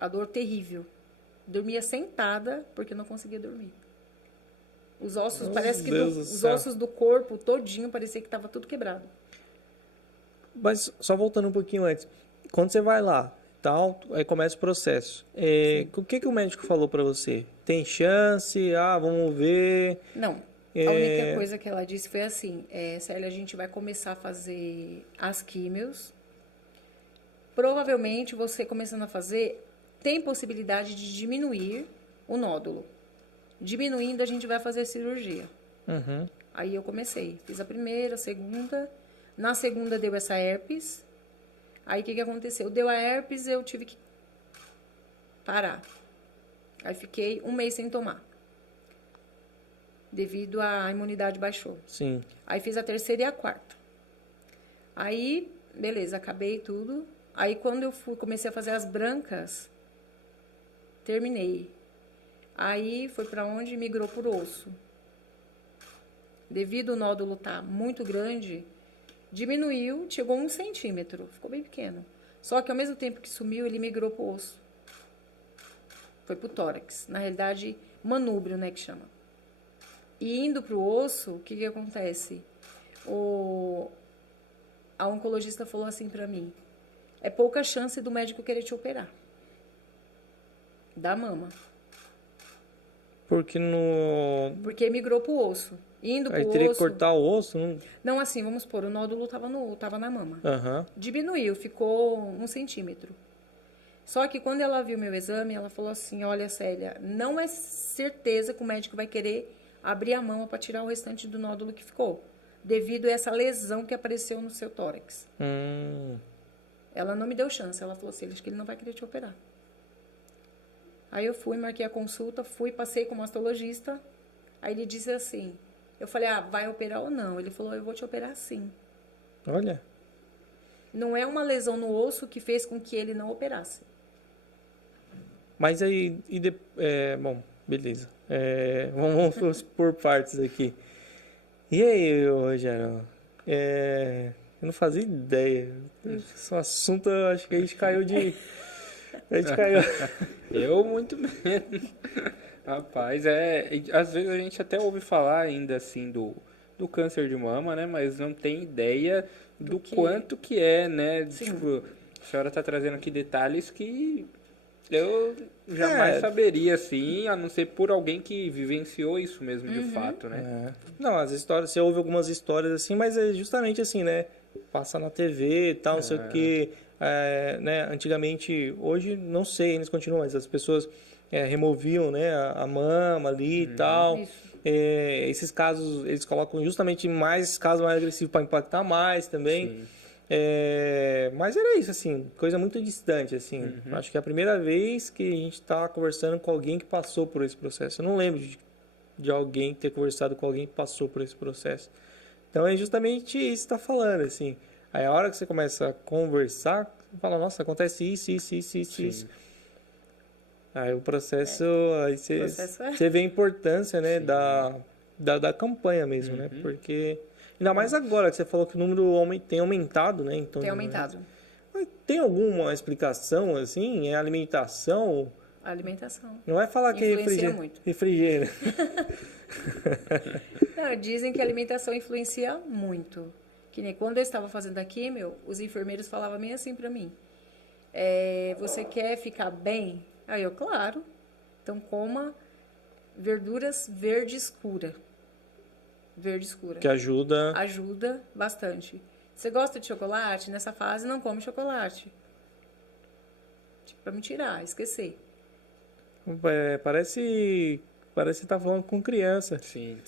A dor terrível. Dormia sentada, porque não conseguia dormir. Os ossos, parece que os ossos do corpo todinho parecia que estava tudo quebrado. Mas só voltando um pouquinho antes. Quando você vai lá, tal, aí começa o processo. O que o médico falou para você? Tem chance? Vamos ver. Não. A única coisa que ela disse foi assim, Célia, a gente vai começar a fazer as químios. Provavelmente, você começando a fazer, tem possibilidade de diminuir o nódulo. Diminuindo, a gente vai fazer cirurgia. Uhum. Aí eu comecei. Fiz a primeira, a segunda. Na segunda deu essa herpes. Aí o que aconteceu? Deu a herpes, eu tive que parar. Aí fiquei 1 mês sem tomar. Devido à imunidade baixou. Sim. Aí fiz a terceira e a quarta. Aí, beleza, acabei tudo. Aí quando eu comecei a fazer as brancas, terminei. Aí foi para onde migrou por osso. Devido o nódulo estar muito grande, diminuiu, chegou 1 centímetro, ficou bem pequeno. Só que ao mesmo tempo que sumiu, ele migrou pro osso. Foi pro tórax. Na realidade, manúbrio, né, que chama. E indo pro osso, o que acontece? A oncologista falou assim pra mim, é pouca chance do médico querer te operar. Da mama. Porque migrou pro osso. Indo pro aí teria osso... que cortar o osso? Não, assim, vamos supor, o nódulo tava na mama. Uhum. Diminuiu, ficou 1 centímetro. Só que quando ela viu meu exame, ela falou assim, olha, Célia, não é certeza que o médico vai querer abrir a mama para tirar o restante do nódulo que ficou, devido a essa lesão que apareceu no seu tórax. Ela não me deu chance, ela falou assim, acho que ele não vai querer te operar. Aí eu fui, marquei a consulta, passei com o mastologista, aí ele disse assim, eu falei, vai operar ou não? Ele falou, eu vou te operar sim. Olha. Não é uma lesão no osso que fez com que ele não operasse. Mas aí, bom, beleza. Vamos por partes aqui. E aí, Rogério? Eu não fazia ideia. Esse assunto, acho que a gente caiu de... Eu muito menos. Rapaz, às vezes a gente até ouve falar ainda assim do câncer de mama, né? Mas não tem ideia do quanto que é, né? Sim. Tipo, a senhora está trazendo aqui detalhes que eu jamais saberia, assim, a não ser por alguém que vivenciou isso mesmo, de fato, né? Não, as histórias, você ouve algumas histórias assim, mas é justamente assim, né? Passa na TV e tal, não sei o que. Né? Antigamente, hoje não sei, eles continuam, mas as pessoas removiam, né, a mama ali e tal. Esses casos, eles colocam justamente mais casos mais agressivos para impactar mais também. Mas era isso, assim, coisa muito distante, assim. Acho que é a primeira vez que a gente está conversando com alguém que passou por esse processo. Eu não lembro de alguém ter conversado com alguém que passou por esse processo. Então é justamente isso que está falando, assim. Aí a hora que você começa a conversar, você fala, nossa, acontece isso. Aí o processo, aí você vê a importância, né, da campanha mesmo, né? Porque, ainda mais agora que você falou que o número tem aumentado, né? Então, tem aumentado. Mas tem alguma explicação, assim? É alimentação? Alimentação. Não vai falar que refrigera. Não, dizem que a alimentação influencia muito. Que nem quando eu estava fazendo a químio, os enfermeiros falavam bem assim pra mim. Você quer ficar bem? Aí eu, claro. Então coma verduras verde escura. Verde escura. Que ajuda. Ajuda bastante. Você gosta de chocolate? Nessa fase não come chocolate. Tipo, pra me tirar, esquecer. Parece que tá falando com criança. Sim.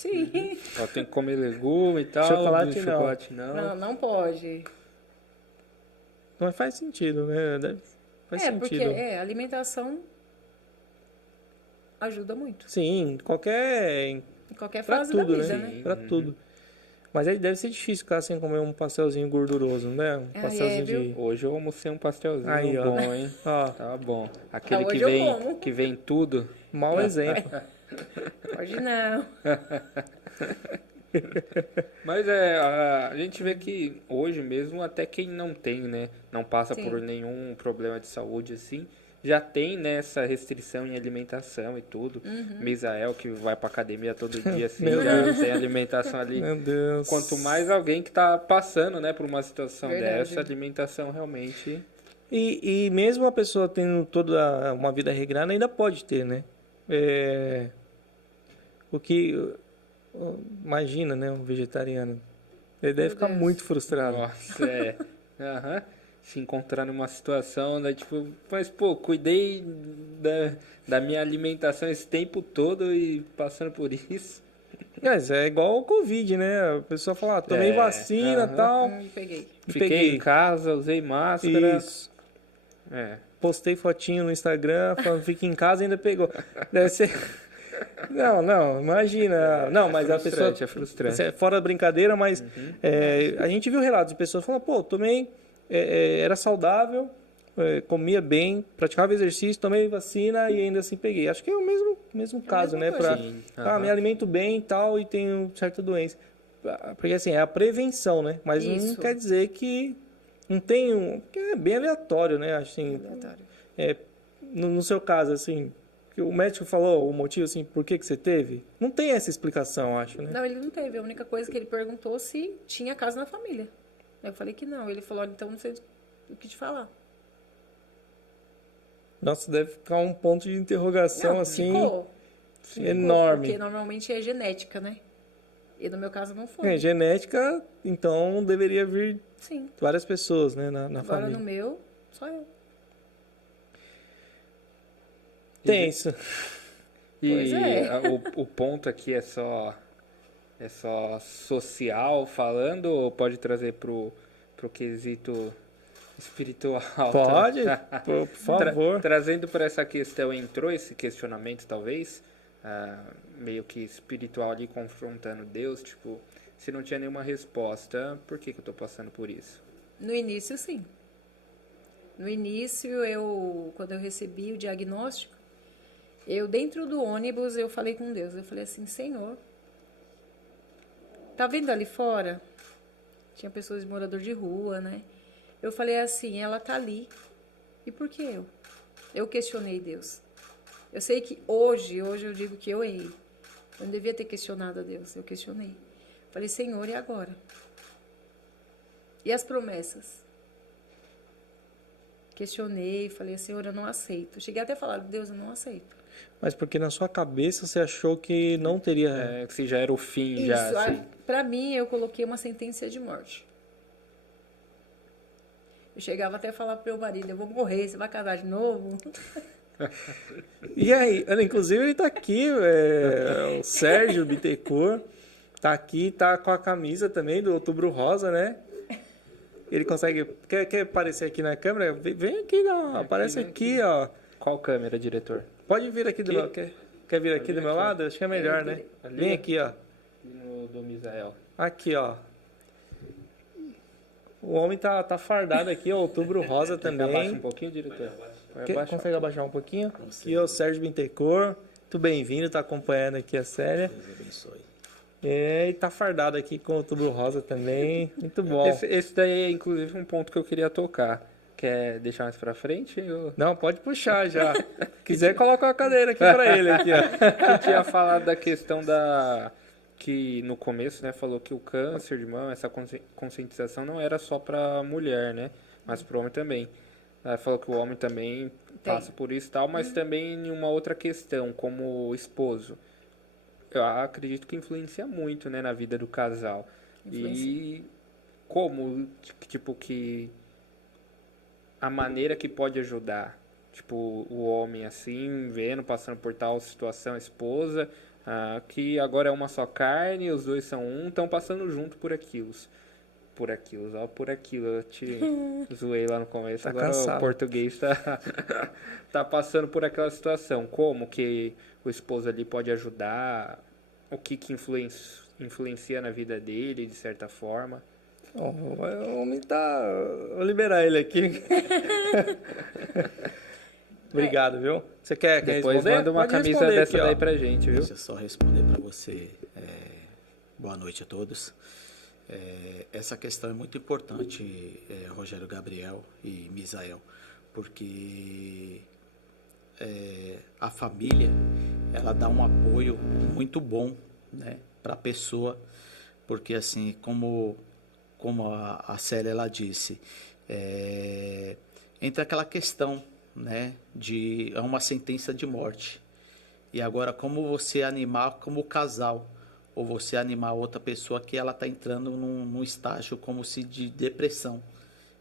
Ela tem que comer legume e tal. Chocolate não. Não pode. Mas faz sentido, né? Faz sentido. Porque a alimentação ajuda muito. Sim, em qualquer fase da vida, né? Pra tudo. Mas aí deve ser difícil ficar sem comer um pastelzinho gorduroso, né? Um pastelzinho de... Hoje eu almocei um pastelzinho aí, bom, hein? Tá bom. Aquele que vem tudo. Mau exemplo. Hoje não. Mas a gente vê que hoje mesmo, até quem não tem, né? Não passa por nenhum problema de saúde, assim, já tem, né, essa restrição em alimentação e tudo. Misael, que vai pra academia todo dia, assim, já tem alimentação ali. Meu Deus. Quanto mais alguém que tá passando, né, por uma situação dessa, a alimentação realmente... E mesmo a pessoa tendo toda uma vida regrada, ainda pode ter, né? O que... Imagina, né? Um vegetariano. Ele deve ficar Deus. muito frustrado. Nossa, Aham. Se encontrar numa situação, né, tipo, mas pô, cuidei da minha alimentação esse tempo todo e passando por isso. Mas é igual o Covid, né? A pessoa fala, tomei vacina e aham. tal. Peguei. Fiquei em casa, usei máscara. Isso. É. Postei fotinho no Instagram, falando, fica em casa e ainda pegou. Deve ser... Não, imagina. Não, mas a pessoa... É frustrante. Fora da brincadeira, mas a gente viu relatos de pessoas falando, pô, tomei, era saudável, comia bem, praticava exercício, tomei vacina e ainda assim peguei. Acho que é o mesmo caso, né? coisa. Sim, Me alimento bem e tal e tenho certa doença. Porque assim, é a prevenção, né? Mas não Isso. quer dizer que não tem porque é bem aleatório, né? Assim, Aleatório. no seu caso, assim, que o médico falou o motivo, assim, por que você teve? Não tem essa explicação, acho, né? Não, ele não teve. A única coisa que ele perguntou se tinha casa na família. Eu falei que não. Ele falou, olha, então não sei o que te falar. Nossa, deve ficar um ponto de interrogação, Não, assim, ficou. enorme. Porque normalmente é genética, né? E no meu caso não foi. Genética, então, deveria vir Sim. várias pessoas, né, na Agora família. no meu, só eu. Tenso. E Pois é. o ponto aqui é só social falando ou pode trazer pro quesito espiritual? Pode? Por favor. Trazendo para essa questão, entrou esse questionamento talvez, meio que espiritual ali confrontando Deus, tipo, se não tinha nenhuma resposta, por que eu tô passando por isso? No início, sim. No início, quando eu recebi o diagnóstico, dentro do ônibus, eu falei com Deus. Eu falei assim, Senhor, tá vendo ali fora? Tinha pessoas de morador de rua, né? Eu falei assim, ela tá ali. E por que eu? Eu questionei Deus. Eu sei que hoje eu digo que eu errei. Eu não devia ter questionado a Deus, eu questionei. Falei, Senhor, e agora? E as promessas? Questionei, falei, Senhor, eu não aceito. Cheguei até a falar, Deus, eu não aceito. Mas porque na sua cabeça você achou que não teria... Que já era o fim, Isso, já, assim. pra mim, eu coloquei uma sentença de morte. Eu chegava até a falar pro meu marido, eu vou morrer, você vai casar de novo? E aí, inclusive ele tá aqui, o Sérgio Bittencourt, tá aqui, tá com a camisa também do Outubro Rosa, né? Ele consegue... Quer aparecer aqui na câmera? Vem aqui, aparece aqui, ó. Qual câmera, diretor? Pode vir aqui do meu... Quer vir aqui do meu lado? Acho que é melhor, né? Ali, Vem aqui, ó. No do Misael. Aqui, ó. O homem tá fardado aqui, ó. Outubro Rosa Abaixa um também. pouquinho, diretor. Vai abaixar. Consegue abaixar um pouquinho? Aqui, ó, o Sérgio Bittencourt. Muito bem-vindo, tá acompanhando aqui a série. Deus abençoe. E tá fardado aqui com o Outubro Rosa também. Muito bom. Esse daí é, inclusive, um ponto que eu queria tocar. Quer deixar mais pra frente? Não, pode puxar já. Quiser, coloca uma cadeira aqui pra ele. Aqui, ó. Eu tinha falado da questão que no começo, né, falou que o câncer de mama, essa conscientização não era só pra mulher, né? Mas pro homem também. Ela falou que o homem também passa por isso e tal, mas também em uma outra questão, como esposo. Eu acredito que influencia muito, né, na vida do casal. E como, tipo, que a maneira que pode ajudar, tipo, o homem assim, vendo, passando por tal situação, a esposa, que agora é uma só carne, os dois são um, estão passando junto por aquilo. Por aquilo, eu te zoei lá no começo, Tá agora cansado. o português tá passando por aquela situação. Como que o esposo ali pode ajudar, o que influencia na vida dele, de certa forma. O homem tá... Vou liberar ele aqui. Obrigado, viu? Você quer Depois responder? manda uma Pode camisa responder dessa aqui, ó. daí pra gente, viu? Deixa eu só responder para você. Boa noite a todos. Essa questão é muito importante, Rogério Gabriel e Misael, porque a família ela dá um apoio muito bom, né, para a pessoa, porque assim como a Célia ela disse, entra aquela questão, né, é uma sentença de morte. E agora, como você animar como casal, ou você animar outra pessoa que ela está entrando num estágio como se de depressão.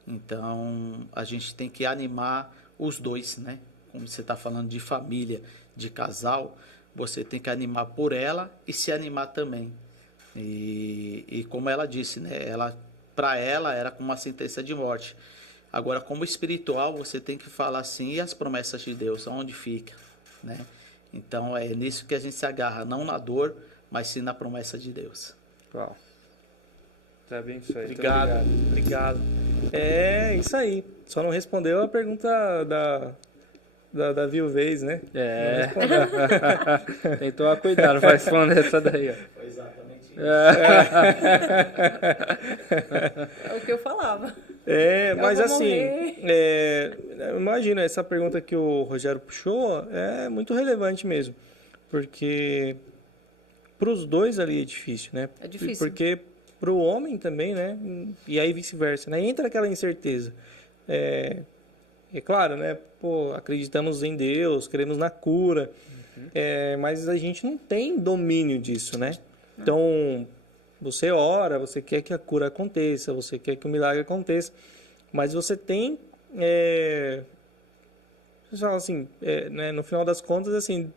Então, a gente tem que animar os dois, né? Como você está falando de família, de casal, você tem que animar por ela e se animar também. E como ela disse, né? Para ela era como uma sentença de morte. Agora, como espiritual, você tem que falar assim, e as promessas de Deus, aonde fica, né? Então, é nisso que a gente se agarra, não na dor, mas sim na promessa de Deus. Uau. Tá bem isso aí. Obrigado. É isso aí. Só não respondeu a pergunta da viuvez, né? É. Tem que tomar cuidado pra responder essa daí, ó. Foi exatamente isso. É o que eu falava. Mas vou assim, imagina, essa pergunta que o Rogério puxou é muito relevante mesmo. Porque para os dois ali é difícil, né? É difícil. Porque para o homem também, né? E aí vice-versa, né? Entra aquela incerteza. É claro, né? Pô, acreditamos em Deus, cremos na cura, mas a gente não tem domínio disso, né? Então, você ora, você quer que a cura aconteça, você quer que o milagre aconteça, mas você tem, assim, né? No final das contas, assim,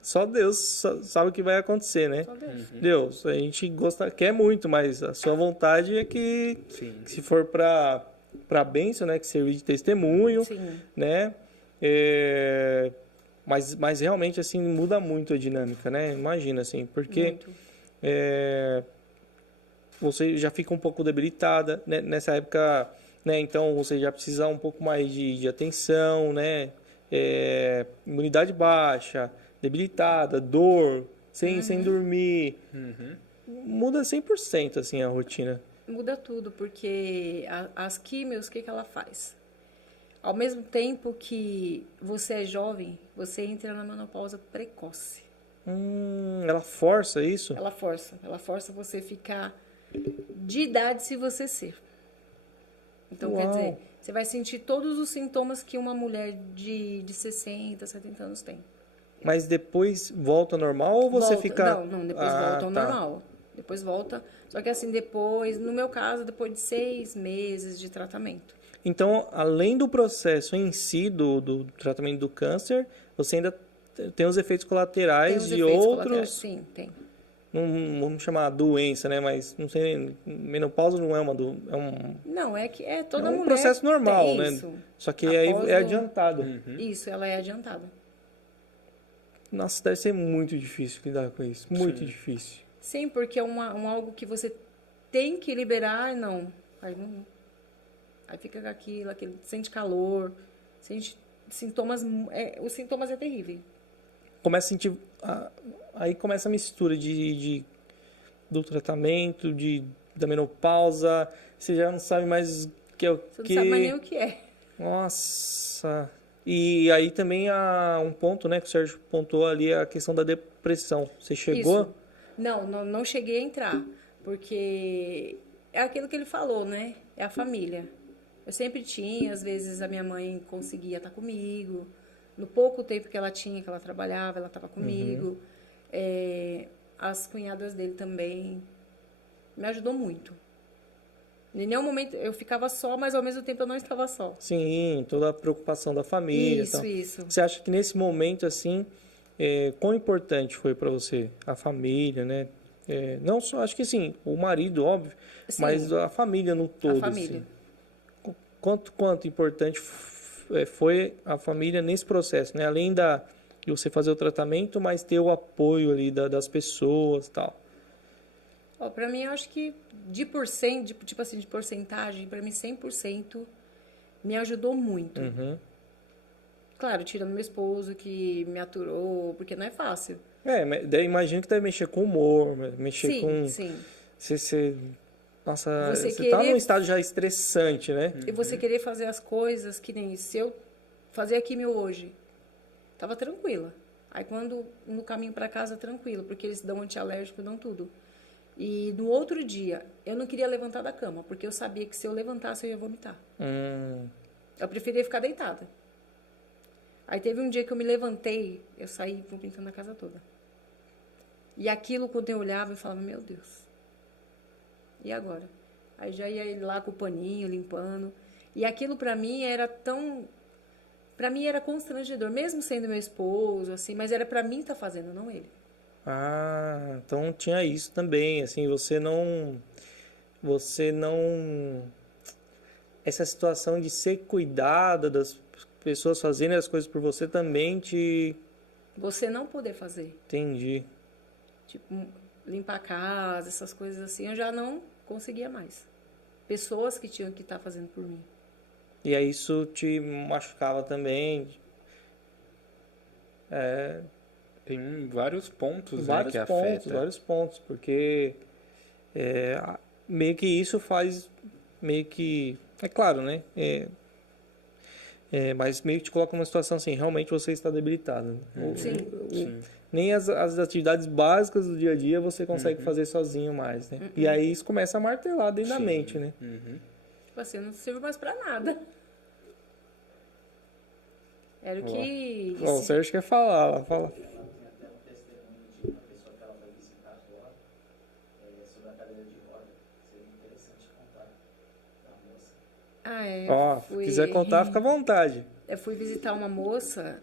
só Deus sabe o que vai acontecer, né? Só Deus. Deus, a gente quer muito, mas a sua vontade é que, se for para bênção, né, que servir de testemunho, Sim. né, mas realmente, assim, muda muito a dinâmica, né, imagina, assim, porque você já fica um pouco debilitada, né, nessa época, né, então você já precisa um pouco mais de atenção, né, imunidade baixa, debilitada, dor, sem dormir, muda 100%, assim, a rotina. Muda tudo, porque as químios, o que ela faz? Ao mesmo tempo que você é jovem, você entra na menopausa precoce. Ela força isso? Ela força você ficar de idade se você ser. Então, Uau. quer dizer, você vai sentir todos os sintomas que uma mulher de 60, 70 anos tem. Mas depois volta ao normal ou você fica... Não, depois volta ao normal. Depois volta. Só que assim, depois, no meu caso, depois de 6 meses de tratamento. Então, além do processo em si, do tratamento do câncer, você ainda tem os efeitos colaterais de outros... Sim, tem. Não vamos chamar doença, né? Mas, não sei, menopausa não é uma... Não, é que toda é um mulher processo normal, tem né? isso. Só que aí Após é adiantado. Isso, ela é adiantada. Nossa, deve ser muito difícil lidar com isso. Muito difícil. Sim, porque é algo que você tem que liberar, não. Aí fica com aquilo, sente calor, sente sintomas. Os sintomas é terrível. Começa a sentir... Aí começa a mistura do tratamento, da menopausa. Você já não sabe mais o que é o Você que... não sabe mais nem o que é. Nossa... E aí também há um ponto, né, que o Sérgio pontuou ali, a questão da depressão. Você chegou? Isso. Não cheguei a entrar, porque é aquilo que ele falou, né? É a família. Eu sempre tinha, às vezes a minha mãe conseguia estar comigo. No pouco tempo que ela tinha, que ela trabalhava, ela estava comigo. As cunhadas dele também. Me ajudou muito. Em nenhum momento eu ficava só, mas ao mesmo tempo eu não estava só. Sim, toda a preocupação da família. Isso. Você acha que nesse momento, assim, quão importante foi para você a família, né? Não só, acho que sim, o marido, óbvio, Sim. mas a família no todo. A família. Assim. Quanto importante foi a família nesse processo, né? Além de você fazer o tratamento, mas ter o apoio ali das pessoas e tal. Para mim, eu acho que de porcentagem, para mim 100% me ajudou muito. Claro, tirando meu esposo que me aturou, porque não é fácil. Daí imagino que deve mexer com humor, mexer com... Sim. Nossa, Você tá num estado já estressante, né? E você querer fazer as coisas que nem se eu fazer a quimio hoje, tava tranquila. Aí quando no caminho para casa, tranquilo, porque eles dão antialérgico, dão tudo. E no outro dia, eu não queria levantar da cama, porque eu sabia que se eu levantasse, eu ia vomitar. Eu preferia ficar deitada. Aí teve um dia que eu me levantei, eu saí vomitando a casa toda. E aquilo, quando eu olhava, eu falava, meu Deus, e agora? Aí já ia lá com o paninho, limpando. E aquilo pra mim era tão... Pra mim era constrangedor, mesmo sendo meu esposo, assim, mas era pra mim estar fazendo, não ele. Ah, então tinha isso também, assim, você não... Essa situação de ser cuidada, das pessoas fazerem as coisas por você também te... Você não poder fazer. Entendi. Tipo, limpar a casa, essas coisas assim, eu já não conseguia mais. Pessoas que tinham que estar fazendo por mim. E aí isso te machucava também. É, Tem vários pontos, vários né, que pontos, afeta. vários pontos, porque meio que isso faz, meio que, é claro, né? Mas meio que te coloca numa situação assim, realmente você está debilitado. Né? Sim. Nem as atividades básicas do dia a dia você consegue fazer sozinho mais, né? E aí isso começa a martelar dentro da mente, né? Tipo assim, eu não sirvo mais pra nada. Era o que... Ó, o Sérgio quer falar, lá, fala. Tem até um testemunho de uma pessoa que ela vai visitar agora sobre a cadeira de roda. Seria interessante contar da moça. Ah, é. Ó, se quiser contar, fica à vontade. Eu fui visitar uma moça,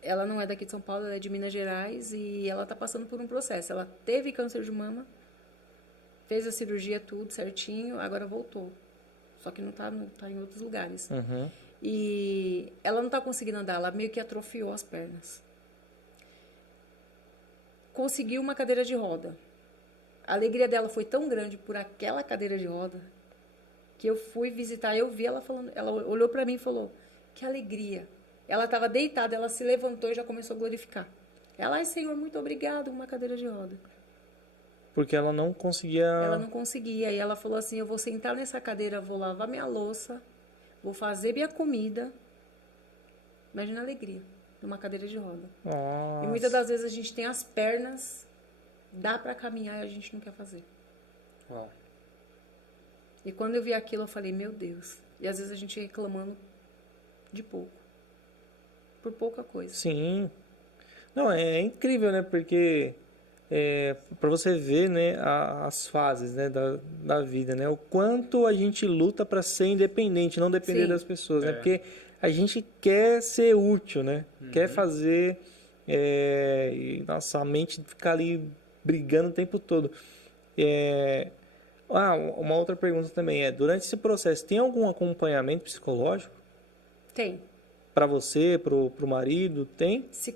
ela não é daqui de São Paulo, ela é de Minas Gerais e ela tá passando por um processo. Ela teve câncer de mama, fez a cirurgia tudo certinho, agora voltou. Só que não tá em outros lugares. Uhum. E ela não tá conseguindo andar, ela meio que atrofiou as pernas. Conseguiu uma cadeira de roda. A alegria dela foi tão grande por aquela cadeira de roda que eu fui visitar, eu vi ela falando, ela olhou para mim e falou, que alegria. Ela estava deitada, ela se levantou e já começou a glorificar. Ela, ai Senhor, muito obrigado, uma cadeira de roda. Porque ela não conseguia... Ela não conseguia, e ela falou assim, eu vou sentar nessa cadeira, vou lavar minha louça, vou fazer minha comida. Imagina a alegria, numa cadeira de roda. Nossa. E muitas das vezes a gente tem as pernas, dá para caminhar e a gente não quer fazer. Uau. E quando eu vi aquilo, eu falei, meu Deus. E às vezes a gente reclamando de pouco. Por pouca coisa. Sim. Não, é incrível, né? Porque para você ver, né, as fases, né, da vida, né? O quanto a gente luta para ser independente, não depender Sim. das pessoas, né? Porque a gente quer ser útil, né? Quer fazer e nossa mente ficar ali brigando o tempo todo. Uma outra pergunta também durante esse processo, tem algum acompanhamento psicológico? Tem. Para você, pro marido, tem? Se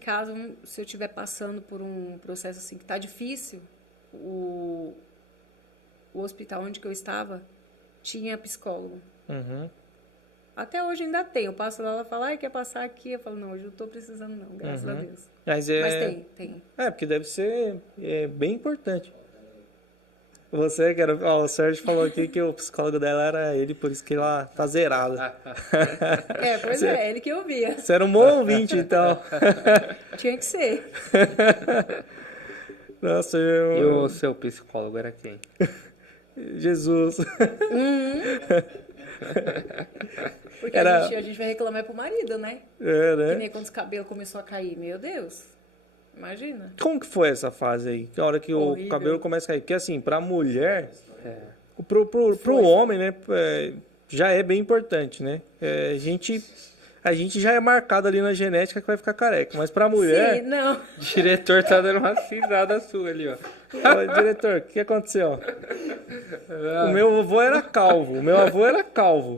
eu estiver passando por um processo assim que tá difícil, o hospital onde que eu estava tinha psicólogo. Uhum. Até hoje ainda tem. Eu passo lá, ela fala, ai, quer passar aqui? Eu falo, não, hoje eu não tô precisando não, graças a Deus. Mas tem. Porque deve ser bem importante. Você, que era... Ó, o Sérgio falou aqui que o psicólogo dela era ele, por isso que ela tá zerada. Pois é, ele que eu via. Você era um bom ouvinte, então. Tinha que ser. Nossa, E o seu psicólogo era quem? Jesus. Porque Era- a gente vai reclamar pro marido, né? É, Que né? nem quando os cabelos começou a cair. Meu Deus. Imagina. Como que foi essa fase aí? A hora que o Horrível. cabelo começa a cair. Porque assim, pra mulher, É. pro homem, né, já é bem importante, né? A gente já é marcado ali na genética que vai ficar careca. Mas pra mulher... Sim, não. O diretor tá dando uma risada sua ali, ó. Ô, diretor, o que aconteceu? O meu avô era calvo. O meu avô era calvo.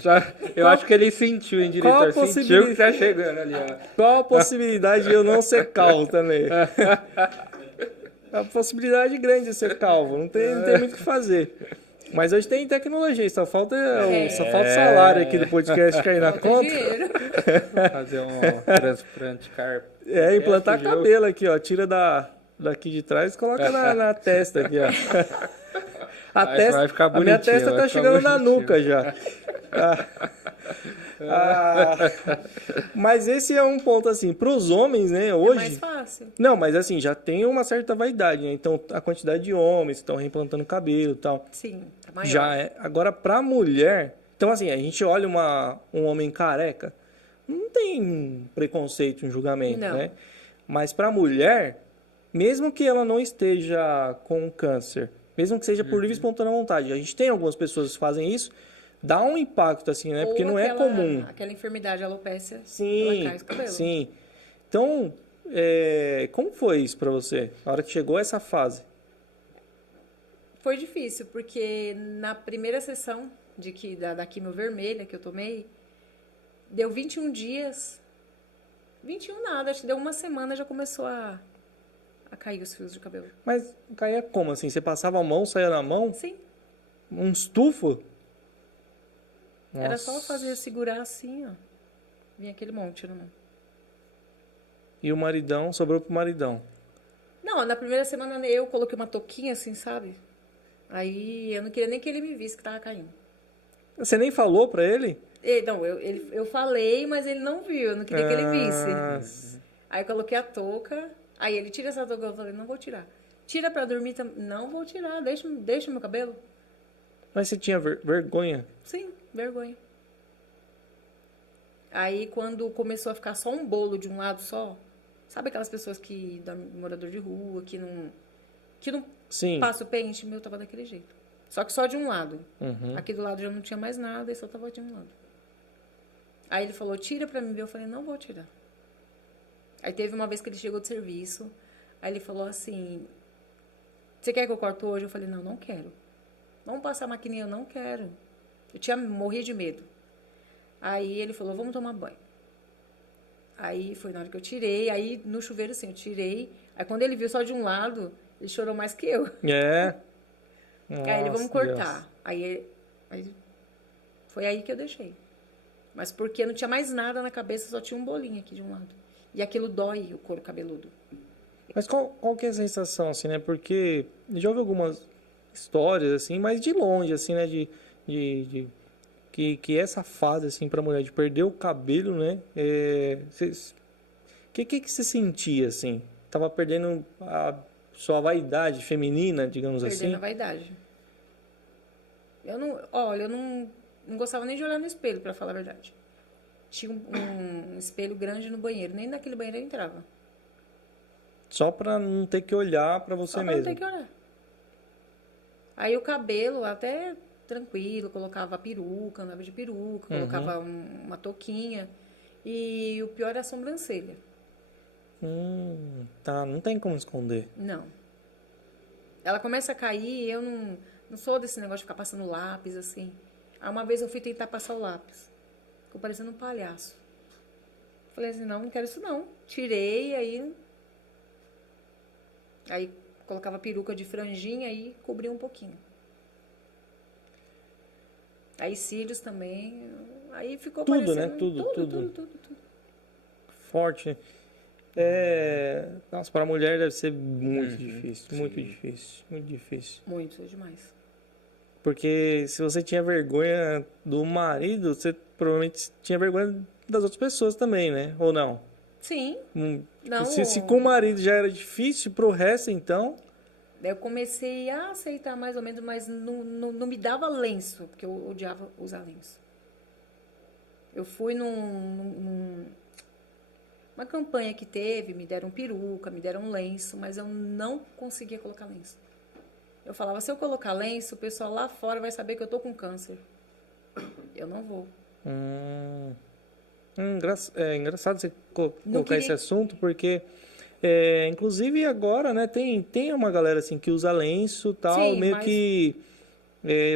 Eu acho que ele sentiu, hein, Qual a diretor? Sentiu possibilidade- que tá chegando ali, ó. Qual a possibilidade de eu não ser calvo também? A possibilidade grande de ser calvo. Não tem muito o que fazer. Mas hoje tem tecnologia, só falta o salário aqui do podcast cair na Falta conta. dinheiro. Fazer um transplante Implantar cabelo aqui, ó. Tira daqui de trás e coloca na testa aqui, ó. Vai ficar A minha bonitinho, testa vai tá ficar chegando na bonitinho. nuca já. Mas esse é um ponto assim, para os homens, né, É hoje... mais fácil. Não, mas assim, já tem uma certa vaidade, né? Então, a quantidade de homens que estão reimplantando cabelo e tal, Sim, tá maior. já é. Agora, pra mulher, Então, assim, a gente olha um homem careca, não tem preconceito em julgamento, Não. né? Mas para a mulher, mesmo que ela não esteja com câncer, mesmo que seja por livre e espontânea vontade, a gente tem algumas pessoas que fazem isso, dá um impacto, assim, né? Porque Ou não é aquela- comum. Aquela enfermidade alopécia, Sim, ela cai os cabelos. sim. Então, como foi isso para você? Na hora que chegou essa fase? Foi difícil, porque na primeira sessão da quimio vermelha que eu tomei, deu 21 dias. 21 nada, acho que deu uma semana já começou a cair os fios de cabelo. Mas caía como, assim? Você passava a mão, saía na mão? Sim, Um estufo? era só Nossa. fazer, segurar assim, ó. Vinha aquele monte na mão. E o maridão, sobrou pro maridão. Não, na primeira semana eu coloquei uma touquinha assim, sabe? Aí eu não queria nem que ele me visse que tava caindo. Você nem falou pra ele? Não, eu falei, mas ele não viu, eu não queria que ele visse. Ah, Aí eu coloquei a touca, aí ele tira essa touca, eu falei, não vou tirar. Tira pra dormir também. Não vou tirar, deixa meu cabelo. Mas você tinha vergonha? Sim, vergonha. Aí quando começou a ficar só um bolo de um lado só, sabe aquelas pessoas que morador de rua, que não Sim. passa o pente, meu tava daquele jeito. Só que só de um lado. Uhum. Aqui do lado já não tinha mais nada e só tava de um lado. Aí ele falou, tira pra mim ver. Eu falei, não vou tirar. Aí teve uma vez que ele chegou de serviço, aí ele falou assim, você quer que eu corte hoje? Eu falei, não, não quero. Vamos passar a maquininha, eu não quero. Morria de medo. Aí ele falou, vamos tomar banho. Aí foi na hora que eu tirei, aí no chuveiro assim, eu tirei. Aí quando ele viu só de um lado, ele chorou mais que eu. É. Aí ele, vamos Nossa, cortar. Deus. Aí foi aí que eu deixei. Mas porque não tinha mais nada na cabeça, só tinha um bolinho aqui de um lado. E aquilo dói o couro cabeludo. Mas qual que é a sensação, assim, né? Porque já ouvi algumas histórias, assim, mas de longe, assim, né? Que essa fase, assim, pra mulher de perder o cabelo, né? Que você sentia, assim? Tava perdendo a sua vaidade feminina, digamos Perdendo assim? a vaidade. Eu não gostava nem de olhar no espelho, pra falar a verdade. Tinha um espelho grande no banheiro, nem naquele banheiro eu entrava. Só pra não ter que olhar pra você Só pra mesmo. não ter que olhar. Aí o cabelo, até tranquilo, colocava peruca, andava de peruca, colocava uma touquinha. E o pior era a sobrancelha. Tá, não tem como esconder. Não. Ela começa a cair, eu não sou desse negócio de ficar passando lápis, assim. Aí uma vez eu fui tentar passar o lápis. Ficou parecendo um palhaço. Falei assim, não quero isso não. Tirei, aí colocava peruca de franjinha e cobria um pouquinho. Aí cílios também. Aí ficou Tudo, parecendo... né? Tudo. Tudo. Forte. Nossa, para a mulher deve ser muito difícil. Muito difícil. Muito difícil. Muito, demais. Porque se você tinha vergonha do marido, você provavelmente tinha vergonha das outras pessoas também, né? Ou não? Sim. Tipo, se com o marido já era difícil, pro resto, então... Daí eu comecei a aceitar mais ou menos, mas não me dava lenço, porque eu odiava usar lenço. Eu fui uma campanha que teve, me deram peruca, me deram lenço, mas eu não conseguia colocar lenço. Eu falava, se eu colocar lenço, o pessoal lá fora vai saber que eu tô com câncer. Eu não vou. Engraçado você colocar queria- esse assunto, porque... inclusive agora, né, tem uma galera assim que usa lenço e tal, Sim, meio mas- que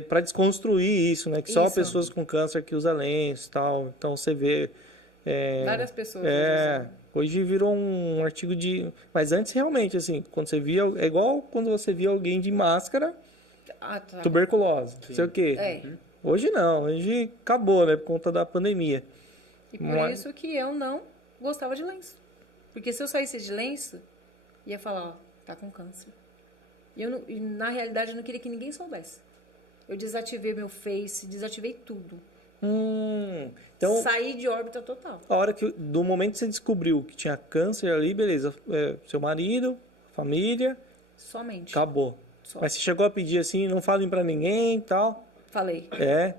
para desconstruir isso, né? Que só Isso. pessoas com câncer que usam lenço e tal. Então você vê. Várias pessoas. Hoje virou um artigo de. Mas antes realmente, assim, quando você via. É igual quando você via alguém de máscara, Ah, tá. tuberculose, não sei o quê. Hoje não, hoje acabou, né? Por conta da pandemia. E por Mas- isso que eu não gostava de lenço. Porque se eu saísse de lenço, ia falar, ó, tá com câncer. E na realidade, eu não queria que ninguém soubesse. Eu desativei meu Face, desativei tudo. Então, Saí de órbita total. a hora do momento que você descobriu que tinha câncer ali, beleza, seu marido, família, Somente. acabou. Só. Mas você chegou a pedir assim, não falem pra ninguém e tal? Falei. É.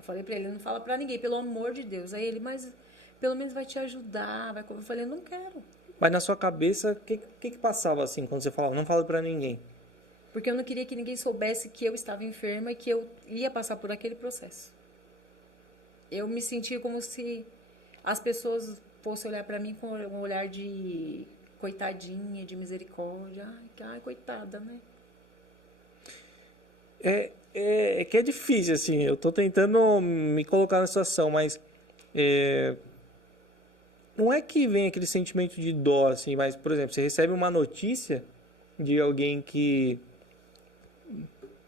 Eu falei pra ele, não fala pra ninguém, pelo amor de Deus. Aí ele, mas pelo menos vai te ajudar. Vai... Eu falei, não quero. Mas na sua cabeça, o que passava assim quando você falava, não fala pra ninguém? Porque eu não queria que ninguém soubesse que eu estava enferma e que eu ia passar por aquele processo. Eu me sentia como se as pessoas fossem olhar pra mim com um olhar de coitadinha, de misericórdia. Ai, coitada, né? É que é difícil, assim, eu tô tentando me colocar na situação, mas não é que vem aquele sentimento de dó, assim, mas, por exemplo, você recebe uma notícia de alguém que...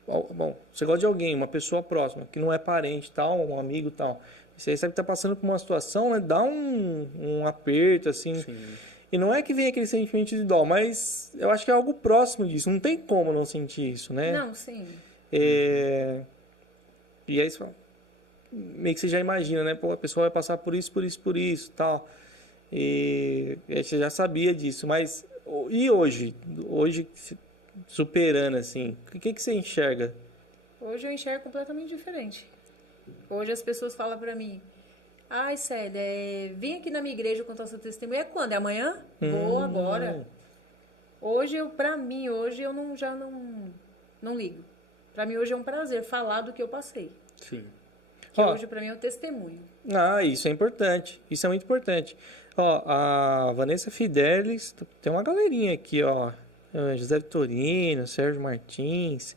Bom, você gosta de alguém, uma pessoa próxima, que não é parente tal, um amigo tal. Você recebe que tá passando por uma situação, né? Dá um aperto, assim. Sim. E não é que vem aquele sentimento de dó, mas eu acho que é algo próximo disso. Não tem como não sentir isso, né? Não, sim. E aí você fala, meio que você já imagina, né? Pô, a pessoa vai passar por isso, tal. E aí você já sabia disso, mas... E hoje? Hoje, superando, assim, o que você enxerga? Hoje eu enxergo completamente diferente. Hoje as pessoas falam pra mim, ai, Célia, vem aqui na minha igreja contar seu testemunho. É quando? É amanhã? Vou agora. Hoje, pra mim, hoje eu não ligo. Pra mim, hoje é um prazer falar do que eu passei. Sim. Que hoje, pra mim, é um testemunho. Ah, isso é importante. Isso é muito importante. Ó, a Vanessa Fidelis, tem uma galerinha aqui, ó. José Vitorino, Sérgio Martins.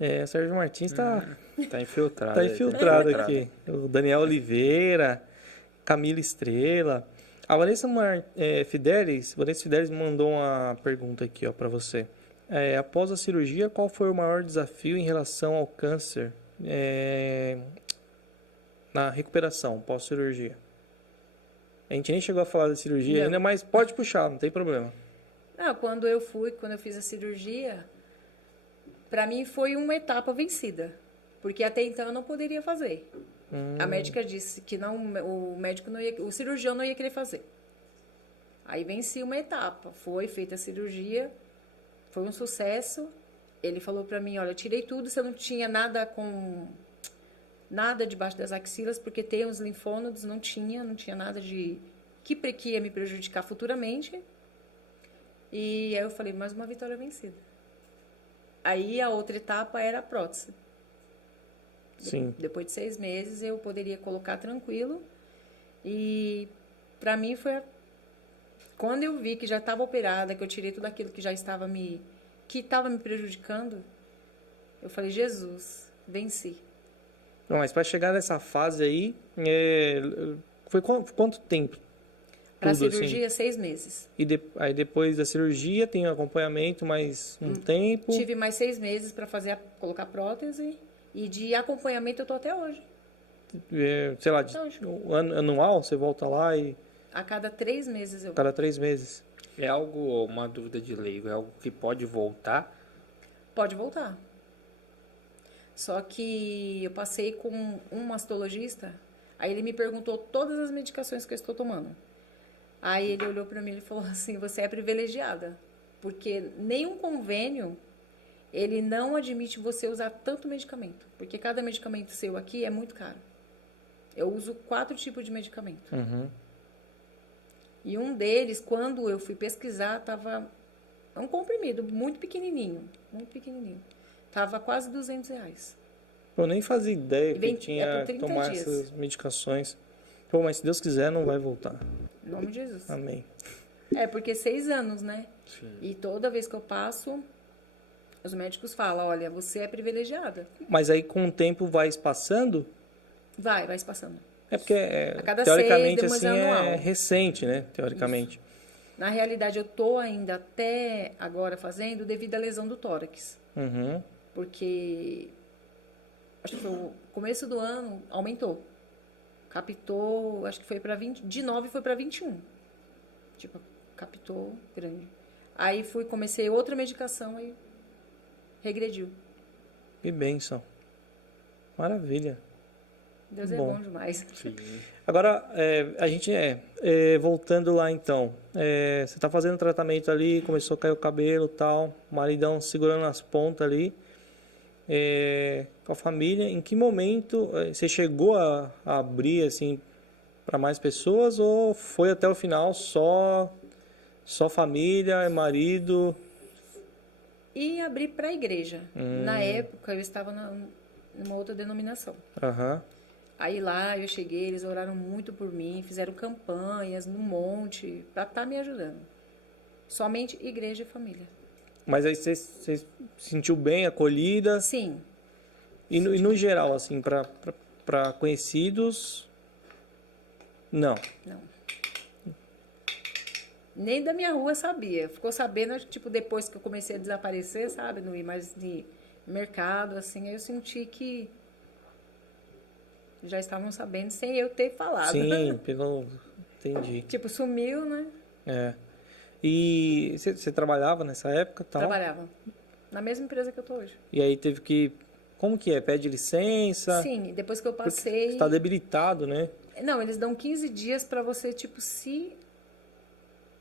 O Sérgio Martins tá infiltrado. tá infiltrado aqui. O Daniel Oliveira, Camila Estrela. A Vanessa Fidelis mandou uma pergunta aqui, ó, para você. Após a cirurgia, qual foi o maior desafio em relação ao câncer na recuperação pós-cirurgia? A gente nem chegou a falar da cirurgia ainda, mas pode puxar, não tem problema. Quando eu fiz a cirurgia, pra mim foi uma etapa vencida. Porque até então eu não poderia fazer. A médica disse que não, o cirurgião não ia querer fazer. Aí venci uma etapa. Foi feita a cirurgia, foi um sucesso. Ele falou pra mim, olha, tirei tudo, você não tinha nada debaixo das axilas, porque tem os linfônodos, não tinha nada que ia me prejudicar futuramente. E aí eu falei, mais uma vitória vencida. Aí a outra etapa era a prótese. Sim. Depois de 6 meses eu poderia colocar tranquilo. E pra mim foi quando eu vi que já estava operada, que eu tirei tudo aquilo que já estava me prejudicando, eu falei, Jesus, venci. Não, mas para chegar nessa fase aí, foi quanto tempo? Para a Tudo, cirurgia, assim? 6 meses. Aí depois da cirurgia tem o acompanhamento mais um tempo? Tive mais 6 meses para colocar prótese. E de acompanhamento eu tô até hoje. Sei lá, anual, você volta lá e... A cada 3 meses eu A cada 3 meses. É algo, uma dúvida de leigo, é algo que pode voltar? Pode voltar. Só que eu passei com um mastologista, aí ele me perguntou todas as medicações que eu estou tomando. Aí ele olhou para mim e falou assim, você é privilegiada, porque nenhum convênio, ele não admite você usar tanto medicamento, porque cada medicamento seu aqui é muito caro. Eu uso 4 tipos de medicamento. Uhum. E um deles, quando eu fui pesquisar, estava um comprimido muito pequenininho. Tava quase R$200. Eu nem fazia ideia que tinha por que tomar 30 dias. essas medicações. Pô, mas se Deus quiser, não vai voltar. Em nome de Jesus. Amém. Porque 6 anos, né? Sim. E toda vez que eu passo, os médicos falam, olha, você é privilegiada. Mas aí com o tempo vai espaçando? Vai se passando. É porque, A cada teoricamente, 6, assim, anual. é recente, né? Teoricamente. Na realidade, eu tô ainda até agora fazendo devido à lesão do tórax. Uhum. Porque acho que foi o começo do ano, aumentou. Captou, acho que foi para 20, de 9 foi para 21. Tipo, captou grande. Aí comecei outra medicação e regrediu. Que bênção. Maravilha. Deus é bom demais. Sim. Agora, a gente voltando lá então, você tá fazendo tratamento ali, começou a cair o cabelo e tal, o maridão segurando as pontas ali, com a família. Em que momento você chegou a abrir assim para mais pessoas ou foi até o final só família, marido? E abri para a igreja. Na época, eu estava numa outra denominação. Aham. Aí lá eu cheguei, eles oraram muito por mim, fizeram campanhas no monte para estar me ajudando. Somente igreja e família. Mas aí você se sentiu bem acolhida? Sim. E no geral, assim, para conhecidos, não. Não. Nem da minha rua sabia. Ficou sabendo, tipo, depois que eu comecei a desaparecer, sabe? Não ir mais de mercado, assim. Aí eu senti que já estavam sabendo sem eu ter falado. Sim, pegou... Entendi. Tipo, sumiu, né? É. E você trabalhava nessa época, tal? Trabalhava. Na mesma empresa que eu tô hoje. E aí teve que... Como que é? Pede licença? Sim, depois que eu Porque passei... você tá debilitado, né? Não, eles dão 15 dias para você, tipo, se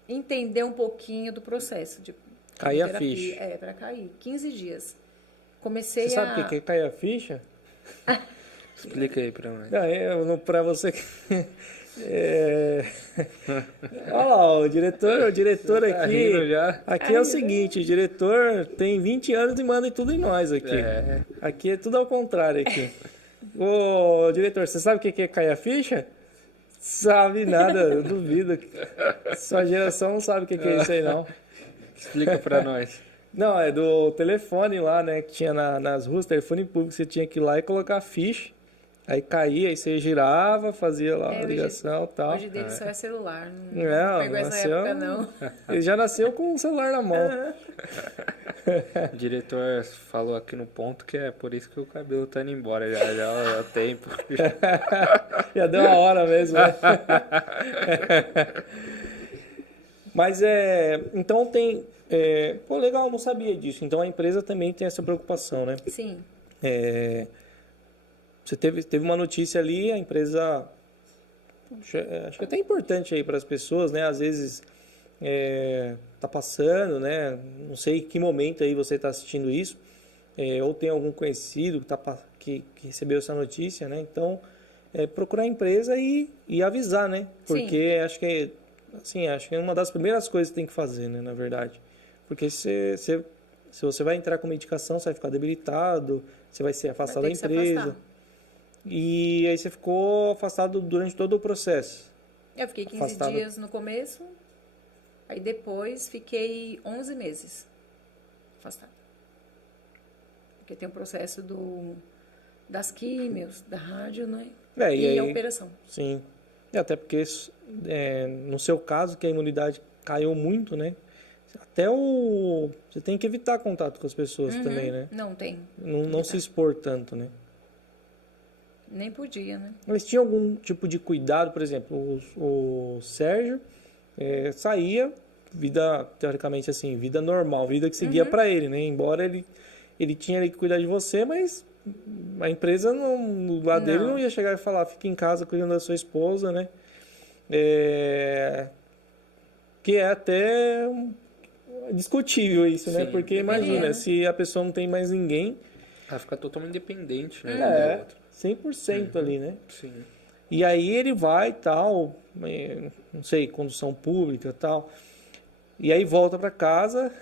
entender um pouquinho do processo. De Cair a terapia. ficha. É, para cair. 15 dias. Comecei Você sabe o que é cair a ficha? Explica aí pra nós. Não, pra você que... Olha lá, o diretor Tá aqui. rindo já? Aqui é o seguinte, o diretor tem 20 anos e manda tudo em nós aqui. É. Aqui é tudo ao contrário aqui. Ô, diretor, você sabe o que é cair a ficha? Sabe nada, eu duvido. Sua geração não sabe o que é isso aí, não. Explica pra nós. Não, é do telefone lá, né? Que tinha nas ruas, telefone público, você tinha que ir lá e colocar a ficha. Aí caía, aí você girava, fazia lá a ligação e tal. Hoje dele só é celular. Não nasceu, pegou essa época, não. Ele já nasceu com o celular na mão. O diretor falou aqui no ponto que é por isso que o cabelo tá indo embora já há tempo. Já deu a hora mesmo, né? Mas então tem... pô, legal, não sabia disso. Então a empresa também tem essa preocupação, né? Sim. Você teve uma notícia ali, a empresa... Acho que é até importante aí para as pessoas, né? Às vezes tá passando, né? Não sei em que momento aí você está assistindo isso, ou tem algum conhecido que recebeu essa notícia, né? Então, procurar a empresa e avisar, né? Porque acho que é uma das primeiras coisas que tem que fazer, né? Na verdade. Porque se você vai entrar com medicação, você vai ficar debilitado, você vai ser afastado da empresa. E aí você ficou afastado durante todo o processo. Eu fiquei 15 dias no começo, aí depois fiquei 11 meses afastada. Porque tem o processo das químios, da rádio, né? E aí, a operação. Sim. Até porque, no seu caso, que a imunidade caiu muito, né? Até você tem que evitar contato com as pessoas também, né? Não tem. Não se expor tanto, né? Nem podia, né? Mas tinha algum tipo de cuidado, por exemplo, o Sérgio saía, teoricamente assim, vida normal, vida que seguia para ele, né? Embora ele tinha que cuidar de você, mas a empresa, no lado dele, não ia chegar e falar, fica em casa cuidando da sua esposa, né? Que é até discutível isso, né? Sim, Porque imagina, se a pessoa não tem mais ninguém... Ela fica totalmente independente, né? 100% ali, né? Sim. E aí ele vai e tal, não sei, condução pública e tal, e aí volta para casa,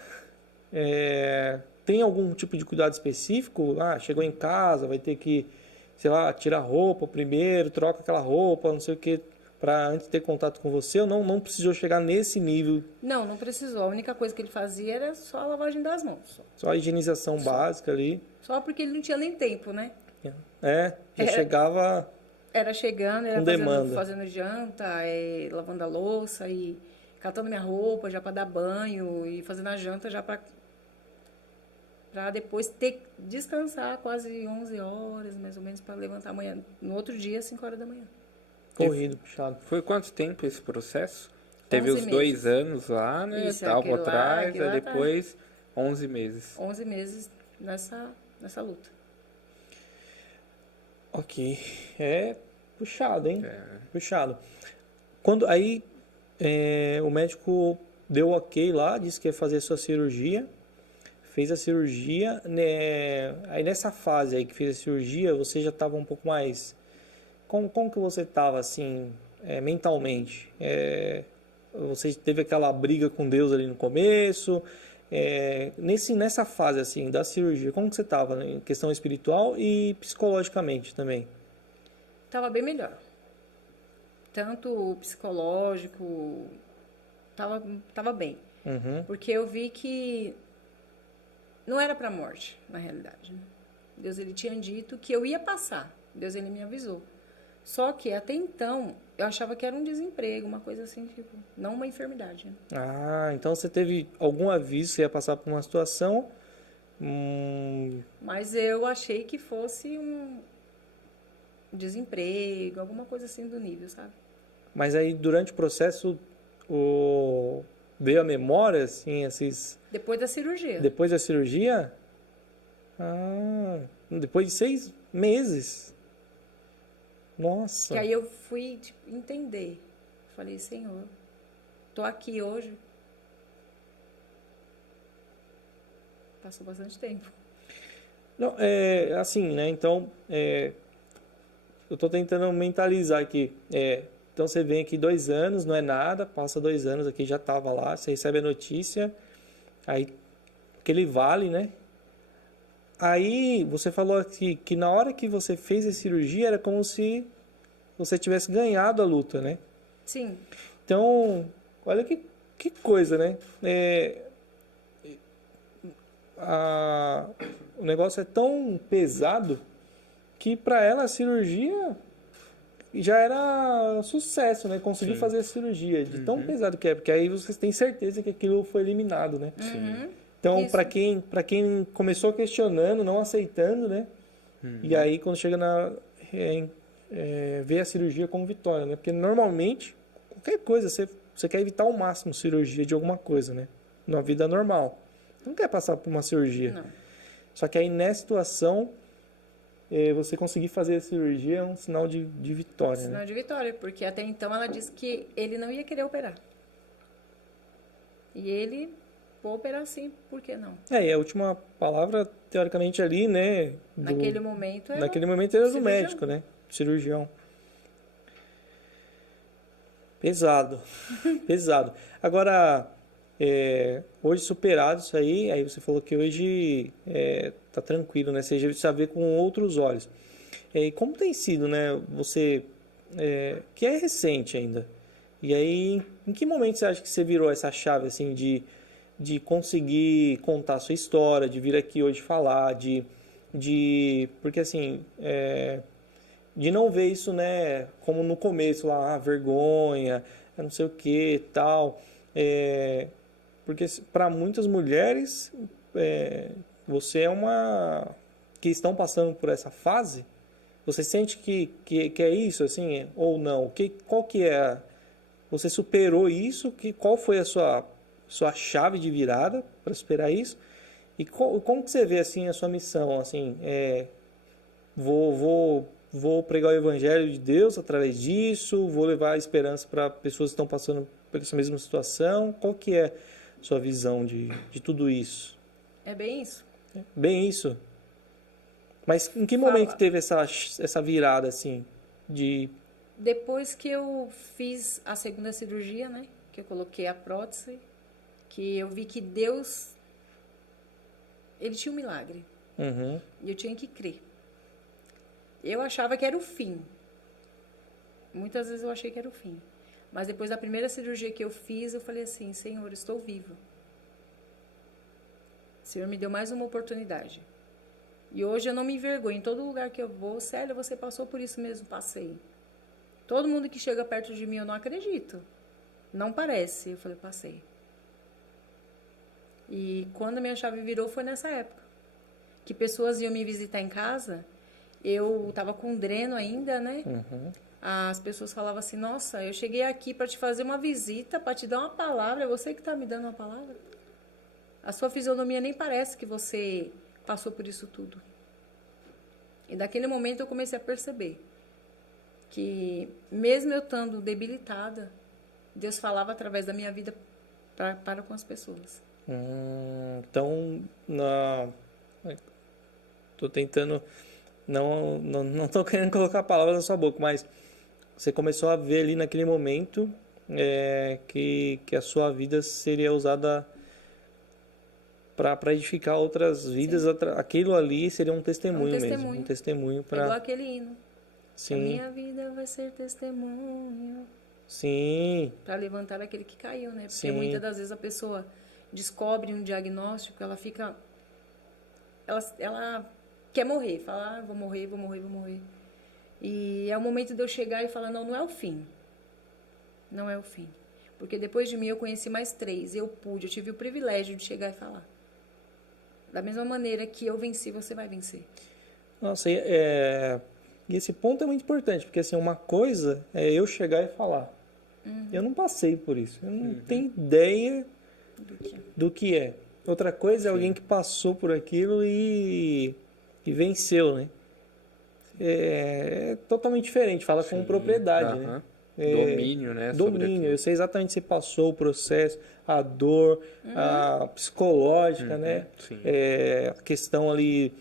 tem algum tipo de cuidado específico? Chegou em casa, vai ter que, sei lá, tirar roupa primeiro, troca aquela roupa, não sei o que, para antes ter contato com você, ou não precisou chegar nesse nível? Não precisou. A única coisa que ele fazia era só a lavagem das mãos. Só a higienização básica ali? Só porque ele não tinha nem tempo, né? Já chegava... Era chegando, era fazendo janta, lavando a louça e catando minha roupa já para dar banho e fazendo a janta já para depois ter que descansar quase 11 horas, mais ou menos, para levantar amanhã. No outro dia, 5 horas da manhã. Corrido, puxado. Foi quanto tempo esse processo? Teve os 2 anos lá, né? Isso, Tava atrás, aquilo lá aí depois 11 meses. 11 meses nessa luta. Ok. É puxado, hein? Puxado. Quando aí o médico deu ok lá, disse que ia fazer sua cirurgia, fez a cirurgia, né? Aí nessa fase aí que fez a cirurgia, você já estava um pouco mais... Como que você estava, assim, mentalmente? Você teve aquela briga com Deus ali no começo? Nessa fase, assim, da cirurgia, como que você estava, né? Em questão espiritual e psicologicamente também? Tava bem melhor. Tanto o psicológico, tava bem. Uhum. Porque eu vi que não era para morte, na realidade. Né? Deus, ele tinha dito que eu ia passar. Deus, ele me avisou. Só que, até então, eu achava que era um desemprego, uma coisa assim, tipo, não uma enfermidade. Né? Ah, então você teve algum aviso que você ia passar por uma situação... Mas eu achei que fosse um desemprego, alguma coisa assim do nível, sabe? Mas aí, durante o processo, veio a memória, assim, esses... Depois da cirurgia. Depois da cirurgia? Ah, depois de 6 meses. Nossa. Que aí eu fui tipo, entender. Falei, Senhor, tô aqui hoje. Passou bastante tempo. Não, assim, né? Então, eu tô tentando mentalizar aqui. Então, você vem aqui 2 anos, não é nada. Passa 2 anos aqui, já tava lá. Você recebe a notícia. Aí, aquele vale, né? Aí, você falou aqui que na hora que você fez a cirurgia, era como se você tivesse ganhado a luta, né? Sim. Então, olha que coisa, né? O negócio é tão pesado que para ela a cirurgia já era sucesso, né? Conseguir fazer a cirurgia, de tão pesado que é, porque aí você tem certeza que aquilo foi eliminado, né? Então, para quem começou questionando, não aceitando, né? E aí quando chega vê a cirurgia como vitória, né? Porque normalmente qualquer coisa você quer evitar ao máximo cirurgia de alguma coisa, né? Na vida normal. Não quer passar por uma cirurgia. Não. Só que aí nessa situação, você conseguir fazer a cirurgia é um sinal de vitória, Sinal né? de vitória, porque até então ela disse que ele não ia querer operar. E ele, vou operar sim, por que não? E a última palavra, teoricamente, ali, né? Naquele momento era Naquele momento era do cirurgião. médico, né? Cirurgião. Pesado. Pesado. Agora, hoje superado isso aí você falou que hoje tá tranquilo, né? Você já está vê com outros olhos. E como tem sido, né? Você, que é recente ainda. E aí, em que momento você acha que você virou essa chave, assim, de conseguir contar a sua história, de vir aqui hoje falar, porque assim, de não ver isso, né, como no começo lá, vergonha, não sei o que, tal, porque para muitas mulheres, você é que estão passando por essa fase, você sente que é isso, assim, ou não? Qual que é? Você superou isso? Qual foi a sua chave de virada para superar isso? E como que você vê assim a sua missão? Assim, vou pregar o evangelho de Deus através disso? Vou levar a esperança para pessoas que estão passando por essa mesma situação? Qual que é a sua visão de tudo isso? É bem isso. Bem isso. Mas em que momento teve essa virada assim de... Depois que eu fiz a segunda cirurgia, né? Que eu coloquei a prótese, que eu vi que Deus, ele tinha um milagre. Uhum. E eu tinha que crer. Eu achava que era o fim. Muitas vezes eu achei que era o fim. Mas depois da primeira cirurgia que eu fiz, eu falei assim, Senhor, estou viva. O Senhor me deu mais uma oportunidade. E hoje eu não me envergonho. Em todo lugar que eu vou, Célia, você passou por isso mesmo? Passei. Todo mundo que chega perto de mim, eu não acredito. Não parece. Eu falei, passei. E quando a minha chave virou, foi nessa época. Que pessoas iam me visitar em casa, eu estava com dreno ainda, né? Uhum. As pessoas falavam assim, nossa, eu cheguei aqui para te fazer uma visita, para te dar uma palavra, é você que está me dando uma palavra? A sua fisionomia nem parece que você passou por isso tudo. E daquele momento eu comecei a perceber que mesmo eu estando debilitada, Deus falava através da minha vida para com as pessoas. Então, tô tentando, não tô querendo colocar palavras na sua boca, mas você começou a ver ali naquele momento que a sua vida seria usada para edificar outras vidas. Aquilo ali seria um testemunho, mesmo. Um testemunho para. Igual aquele hino. Sim. A minha vida vai ser testemunho. Sim. Para levantar aquele que caiu, né? Porque Sim. muitas das vezes a pessoa descobre um diagnóstico, ela fica. Ela quer morrer, fala, vou morrer. E é o momento de eu chegar e falar, não é o fim. Não é o fim. Porque depois de mim eu conheci mais 3. Eu tive o privilégio de chegar e falar. Da mesma maneira que eu venci, você vai vencer. Nossa, e esse ponto é muito importante, porque assim, uma coisa é eu chegar e falar. Eu não passei por isso. Eu não tenho ideia do que é. Outra coisa é alguém que passou por aquilo e venceu, né? É totalmente diferente, fala com propriedade, né? Domínio, né? Domínio, eu sei exatamente se você passou o processo, a dor, a psicológica, né? A questão ali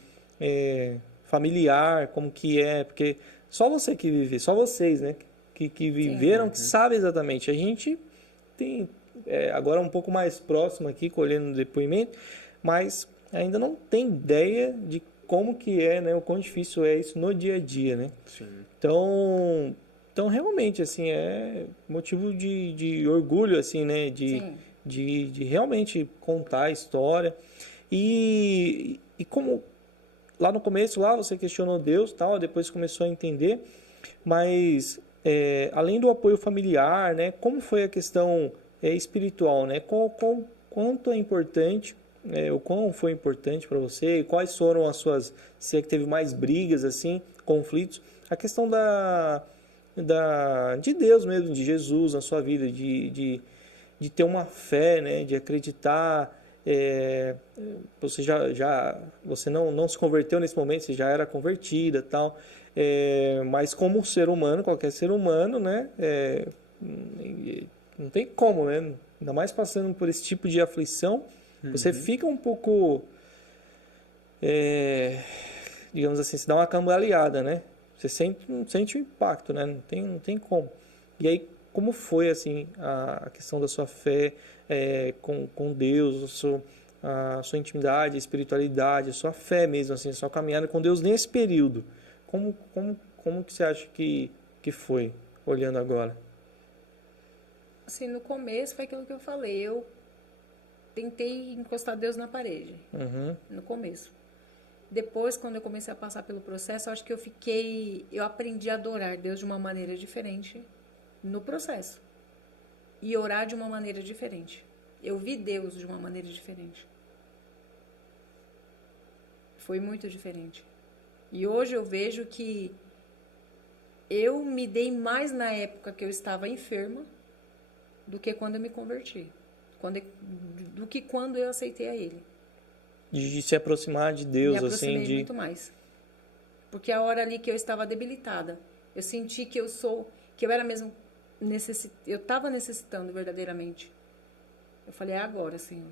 familiar, como que é, porque só você que vive, só vocês, né? Que viveram, que sabem exatamente. A gente tem agora um pouco mais próximo aqui, colhendo depoimento, mas ainda não tem ideia de como que é, né? O quão difícil é isso no dia a dia, né? Sim. Então realmente, assim, é motivo de orgulho, assim, né? De realmente contar a história. E como lá no começo, lá você questionou Deus, tal, depois começou a entender, mas além do apoio familiar, né? Como foi a questão espiritual, né? Quanto é importante, o quão foi importante para você, e quais foram as suas, se é que teve mais brigas, assim, conflitos, a questão de Deus mesmo, de Jesus na sua vida, de ter uma fé, né? De acreditar. Você você não se converteu nesse momento, você já era convertida, tal, mas como ser humano, qualquer ser humano, né? Não tem como, né? Ainda mais passando por esse tipo de aflição, você fica um pouco, digamos assim, se dá uma cambaleada, né? Você sente o impacto, né? Não tem como. E aí, como foi, assim, a questão da sua fé com Deus, a sua intimidade, a espiritualidade, a sua fé mesmo, assim, a sua caminhada com Deus nesse período? Como que você acha que foi, olhando agora? Assim, no começo foi aquilo que eu falei. Eu tentei encostar Deus na parede. No começo. Depois, quando eu comecei a passar pelo processo, eu acho que eu aprendi a adorar Deus de uma maneira diferente no processo. E orar de uma maneira diferente. Eu vi Deus de uma maneira diferente. Foi muito diferente. E hoje eu vejo que eu me dei mais na época que eu estava enferma do que quando eu me converti. Do que quando eu aceitei a Ele. De se aproximar de Deus, me aproximei assim, muito mais. Porque a hora ali que eu estava debilitada, eu senti que eu era mesmo eu estava necessitando verdadeiramente. Eu falei, é agora, Senhor.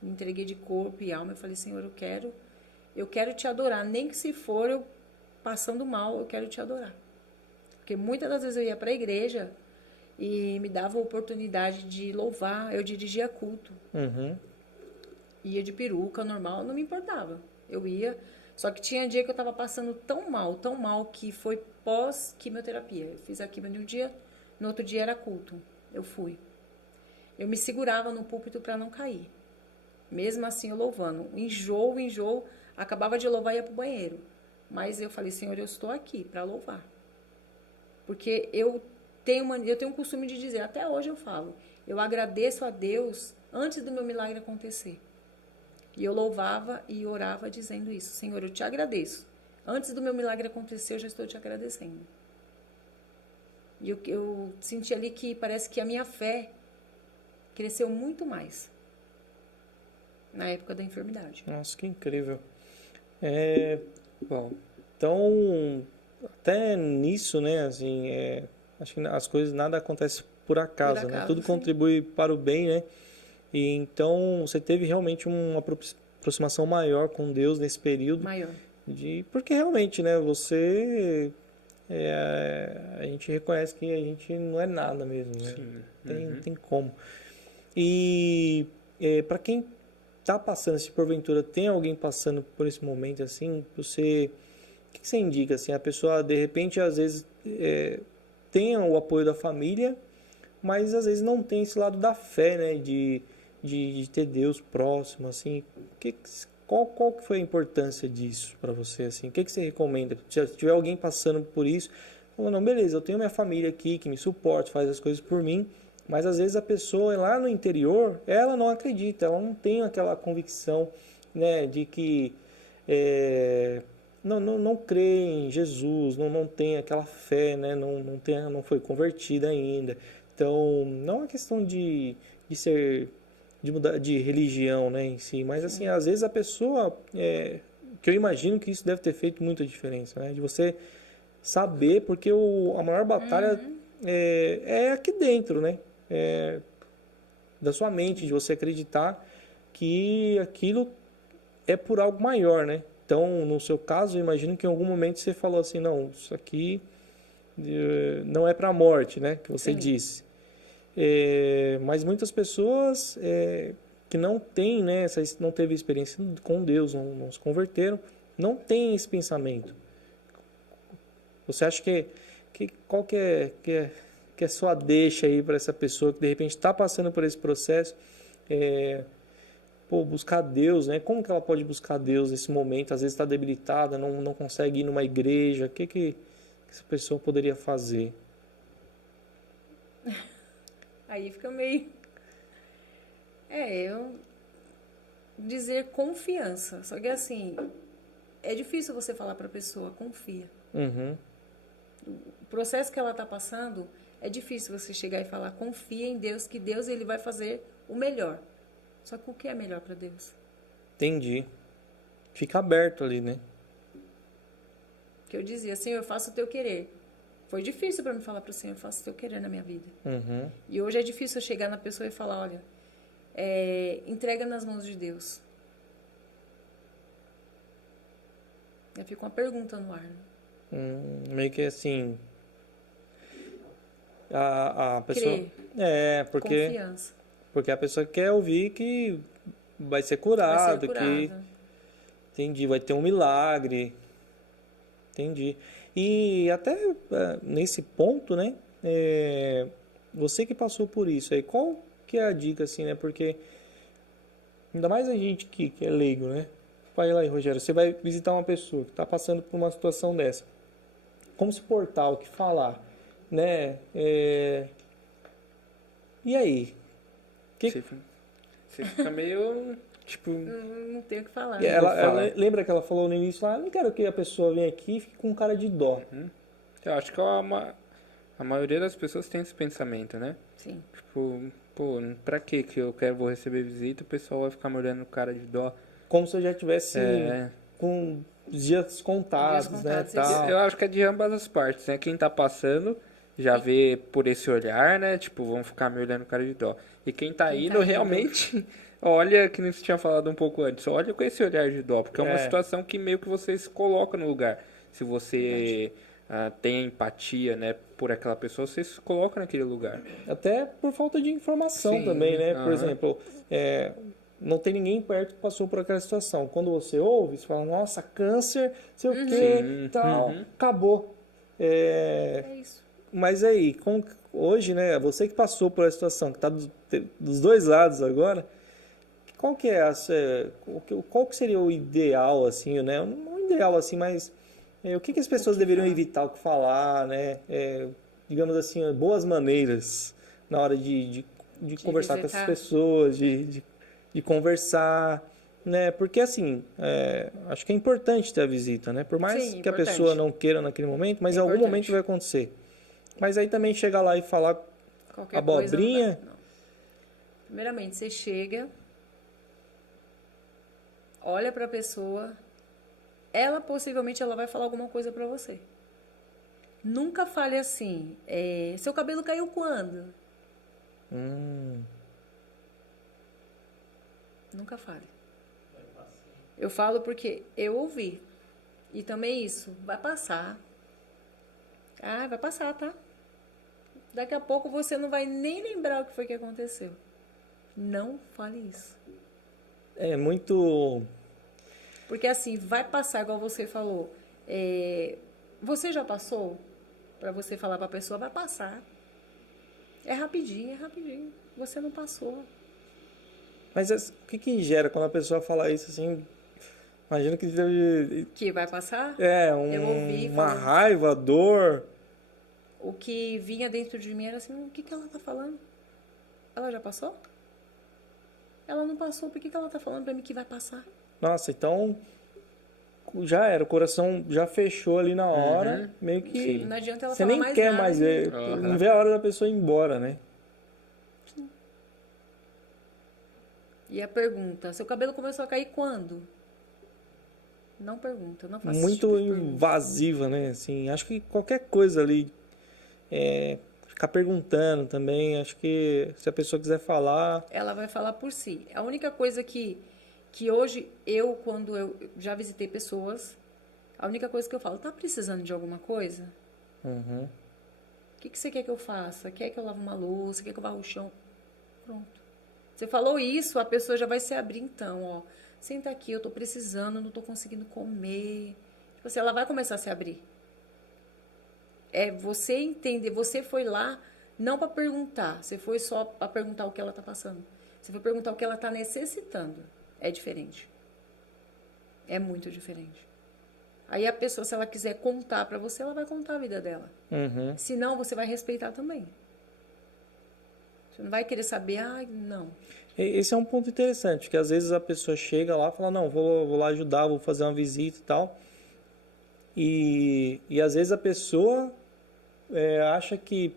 Me entreguei de corpo e alma. Eu falei, Senhor, eu quero te adorar. Nem que se for eu passando mal, eu quero te adorar. Porque muitas das vezes eu ia para a igreja e me dava a oportunidade de louvar. Eu dirigia culto. Ia de peruca, normal, não me importava. Eu ia. Só que tinha dia que eu estava passando tão mal, que foi pós-quimioterapia. Eu fiz a quimio de um dia, no outro dia era culto. Eu fui. Eu me segurava no púlpito para não cair. Mesmo assim, eu louvando. Enjoo. Acabava de louvar e ia para o banheiro. Mas eu falei, Senhor, eu estou aqui para louvar. Porque eu tenho um costume de dizer, até hoje eu falo, eu agradeço a Deus antes do meu milagre acontecer. E eu louvava e orava dizendo isso. Senhor, eu te agradeço. Antes do meu milagre acontecer, eu já estou te agradecendo. E eu senti ali que parece que a minha fé cresceu muito mais na época da enfermidade. Nossa, que incrível. Bom, então, até nisso, né, assim, acho que as coisas, nada acontece por acaso, né? Tudo sim. contribui para o bem, né? E então você teve realmente uma aproximação maior com Deus nesse período. Maior. Porque realmente, né, você... a gente reconhece que a gente não é nada mesmo, né? Tem como. E para quem tá passando, se porventura tem alguém passando por esse momento assim, você... O que você indica, assim? A pessoa, de repente, às vezes, tem o apoio da família, mas às vezes não tem esse lado da fé, né? De ter Deus próximo, assim. Qual que foi a importância disso para você, assim? O que você recomenda? Se tiver alguém passando por isso, falando, não, beleza, eu tenho minha família aqui que me suporta, faz as coisas por mim, mas às vezes a pessoa lá no interior, ela não acredita, ela não tem aquela convicção, né? De que... não crê em Jesus, não tem aquela fé, né? Não foi convertida ainda. Então, não é uma questão de mudar de religião, né, em si, mas assim, às vezes a pessoa, que eu imagino que isso deve ter feito muita diferença, né? De você saber, porque a maior batalha é aqui dentro, né? Da sua mente, de você acreditar que aquilo é por algo maior, né? Então, no seu caso, eu imagino que em algum momento você falou assim, não, isso aqui não é para a morte, né? Que você disse. Mas muitas pessoas que não têm, né, não teve experiência com Deus, não se converteram, não têm esse pensamento. Você acha qual que é a sua deixa aí para essa pessoa que de repente está passando por esse processo? Buscar Deus, né? Como que ela pode buscar Deus nesse momento? Às vezes está debilitada, não consegue ir numa igreja. O que essa pessoa poderia fazer? Aí fica meio... eu dizer confiança. Só que assim, é difícil você falar para a pessoa, confia. Uhum. O processo que ela está passando, é difícil você chegar e falar, confia em Deus, que Deus ele vai fazer o melhor. Só que o que é melhor para Deus? Entendi. Fica aberto ali, né? Que eu dizia, Senhor, eu faço o teu querer. Foi difícil para mim falar para o Senhor, eu faço o teu querer na minha vida. Uhum. E hoje é difícil eu chegar na pessoa e falar, olha, entrega nas mãos de Deus. Eu fico uma pergunta no ar. Meio que assim... A pessoa... Crer. Porque... Confiança. Porque a pessoa quer ouvir que vai ser curado, que... Entendi, vai ter um milagre. Entendi. E até nesse ponto, né? Você que passou por isso aí, qual que é a dica, assim, né? Porque ainda mais a gente que é leigo, né? Vai lá aí, Rogério, você vai visitar uma pessoa que está passando por uma situação dessa. Como se portar, o que falar, né? E aí? Você fica meio, tipo... Não tenho o que falar. Ela lembra que ela falou no início, não quero que a pessoa venha aqui e fique com cara de dó. Eu acho que a maioria das pessoas tem esse pensamento, né? Sim. Tipo, pra que eu vou receber visita, o pessoal vai ficar me olhando com cara de dó. Como se eu já tivesse com os dias contados, né? Tal. Eu acho que é de ambas as partes, né? Quem tá passando já vê por esse olhar, né? Tipo, vão ficar me olhando com cara de dó. E quem tá indo realmente... Olha, que nem você tinha falado um pouco antes, olha com esse olhar de dó, porque é uma situação que meio que você se coloca no lugar. Se você tem empatia, né, por aquela pessoa, você se coloca naquele lugar. Até por falta de informação também, né? Por exemplo, não tem ninguém perto que passou por aquela situação. Quando você ouve, você fala, nossa, câncer, sei o quê, tal, acabou. É isso. Mas aí, hoje, né, você que passou por essa situação, que está dos dois lados agora, qual que é qual que seria o ideal, assim, né? Não ideal, assim, mas o que as pessoas deveriam evitar o que falar, né? Digamos assim, boas maneiras na hora de conversar com essas pessoas, de conversar, né? Porque, assim, acho que é importante ter a visita, né? Por mais que a pessoa não queira naquele momento, mas em algum momento vai acontecer. Mas aí também chegar lá e falar qualquer abobrinha... Coisa não. Primeiramente, você chega... Olha para a pessoa, ela possivelmente vai falar alguma coisa para você. Nunca fale assim, seu cabelo caiu quando? Nunca fale. Eu falo porque eu ouvi. E também isso, vai passar. Ah, vai passar, tá? Daqui a pouco você não vai nem lembrar o que foi que aconteceu. Não fale isso. É muito... Porque assim, vai passar, igual você falou. Você já passou? Pra você falar pra pessoa, vai passar. É rapidinho, é rapidinho. Você não passou. Mas o que gera quando a pessoa fala isso assim? Imagino que deve... Que vai passar? Eu ouvi uma falando. raiva, dor. O que vinha dentro de mim era assim, o que ela tá falando? Ela já passou? Ela não passou, por que ela tá falando pra mim que vai passar? Nossa, então já era, o coração já fechou ali na hora, meio que Não adianta ela você falar nem mais quer nada. mais ver, não vê a hora da pessoa ir embora, né? E a pergunta, seu cabelo começou a cair quando? Não pergunta, não faça esse Muito tipo de pergunta. invasiva, né? Assim, acho que qualquer coisa ali, ficar perguntando também, acho que se a pessoa quiser falar, Ela vai falar por si. A única coisa que hoje, quando eu já visitei pessoas, a única coisa que eu falo, tá precisando de alguma coisa? uhum. O que você quer que eu faça? Quer que eu lave uma louça? Quer que eu varra o chão? Pronto. Você falou isso, a pessoa já vai se abrir então, ó. Senta aqui, eu tô precisando, não tô conseguindo comer. Tipo assim, ela vai começar a se abrir. É você entender, você foi lá não para perguntar, você foi só para perguntar o que ela tá passando. Você foi perguntar o que ela tá necessitando. É diferente. É muito diferente. Aí a pessoa, se ela quiser contar para você, ela vai contar a vida dela. Uhum. Se não, você vai respeitar também. Você não vai querer saber, não. Esse é um ponto interessante, porque às vezes a pessoa chega lá e fala, não, vou lá ajudar, vou fazer uma visita e tal. E às vezes a pessoa acha que,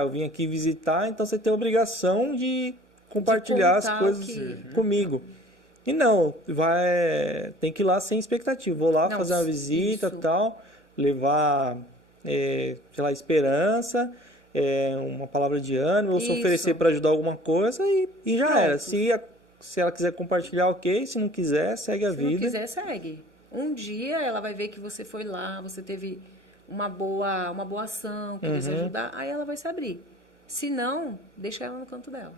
eu vim aqui visitar, então você tem a obrigação de compartilhar as coisas comigo. E não, tem que ir lá sem expectativa. Vou lá fazer uma visita e tal, levar, sei lá, esperança, uma palavra de ânimo, ou se oferecer para ajudar alguma coisa e já era. Se ela quiser compartilhar, ok. Se não quiser, segue a vida. Se não quiser, segue. Um dia ela vai ver que você foi lá, você teve uma boa ação, que quis ajudar, aí ela vai se abrir. Se não, deixa ela no canto dela.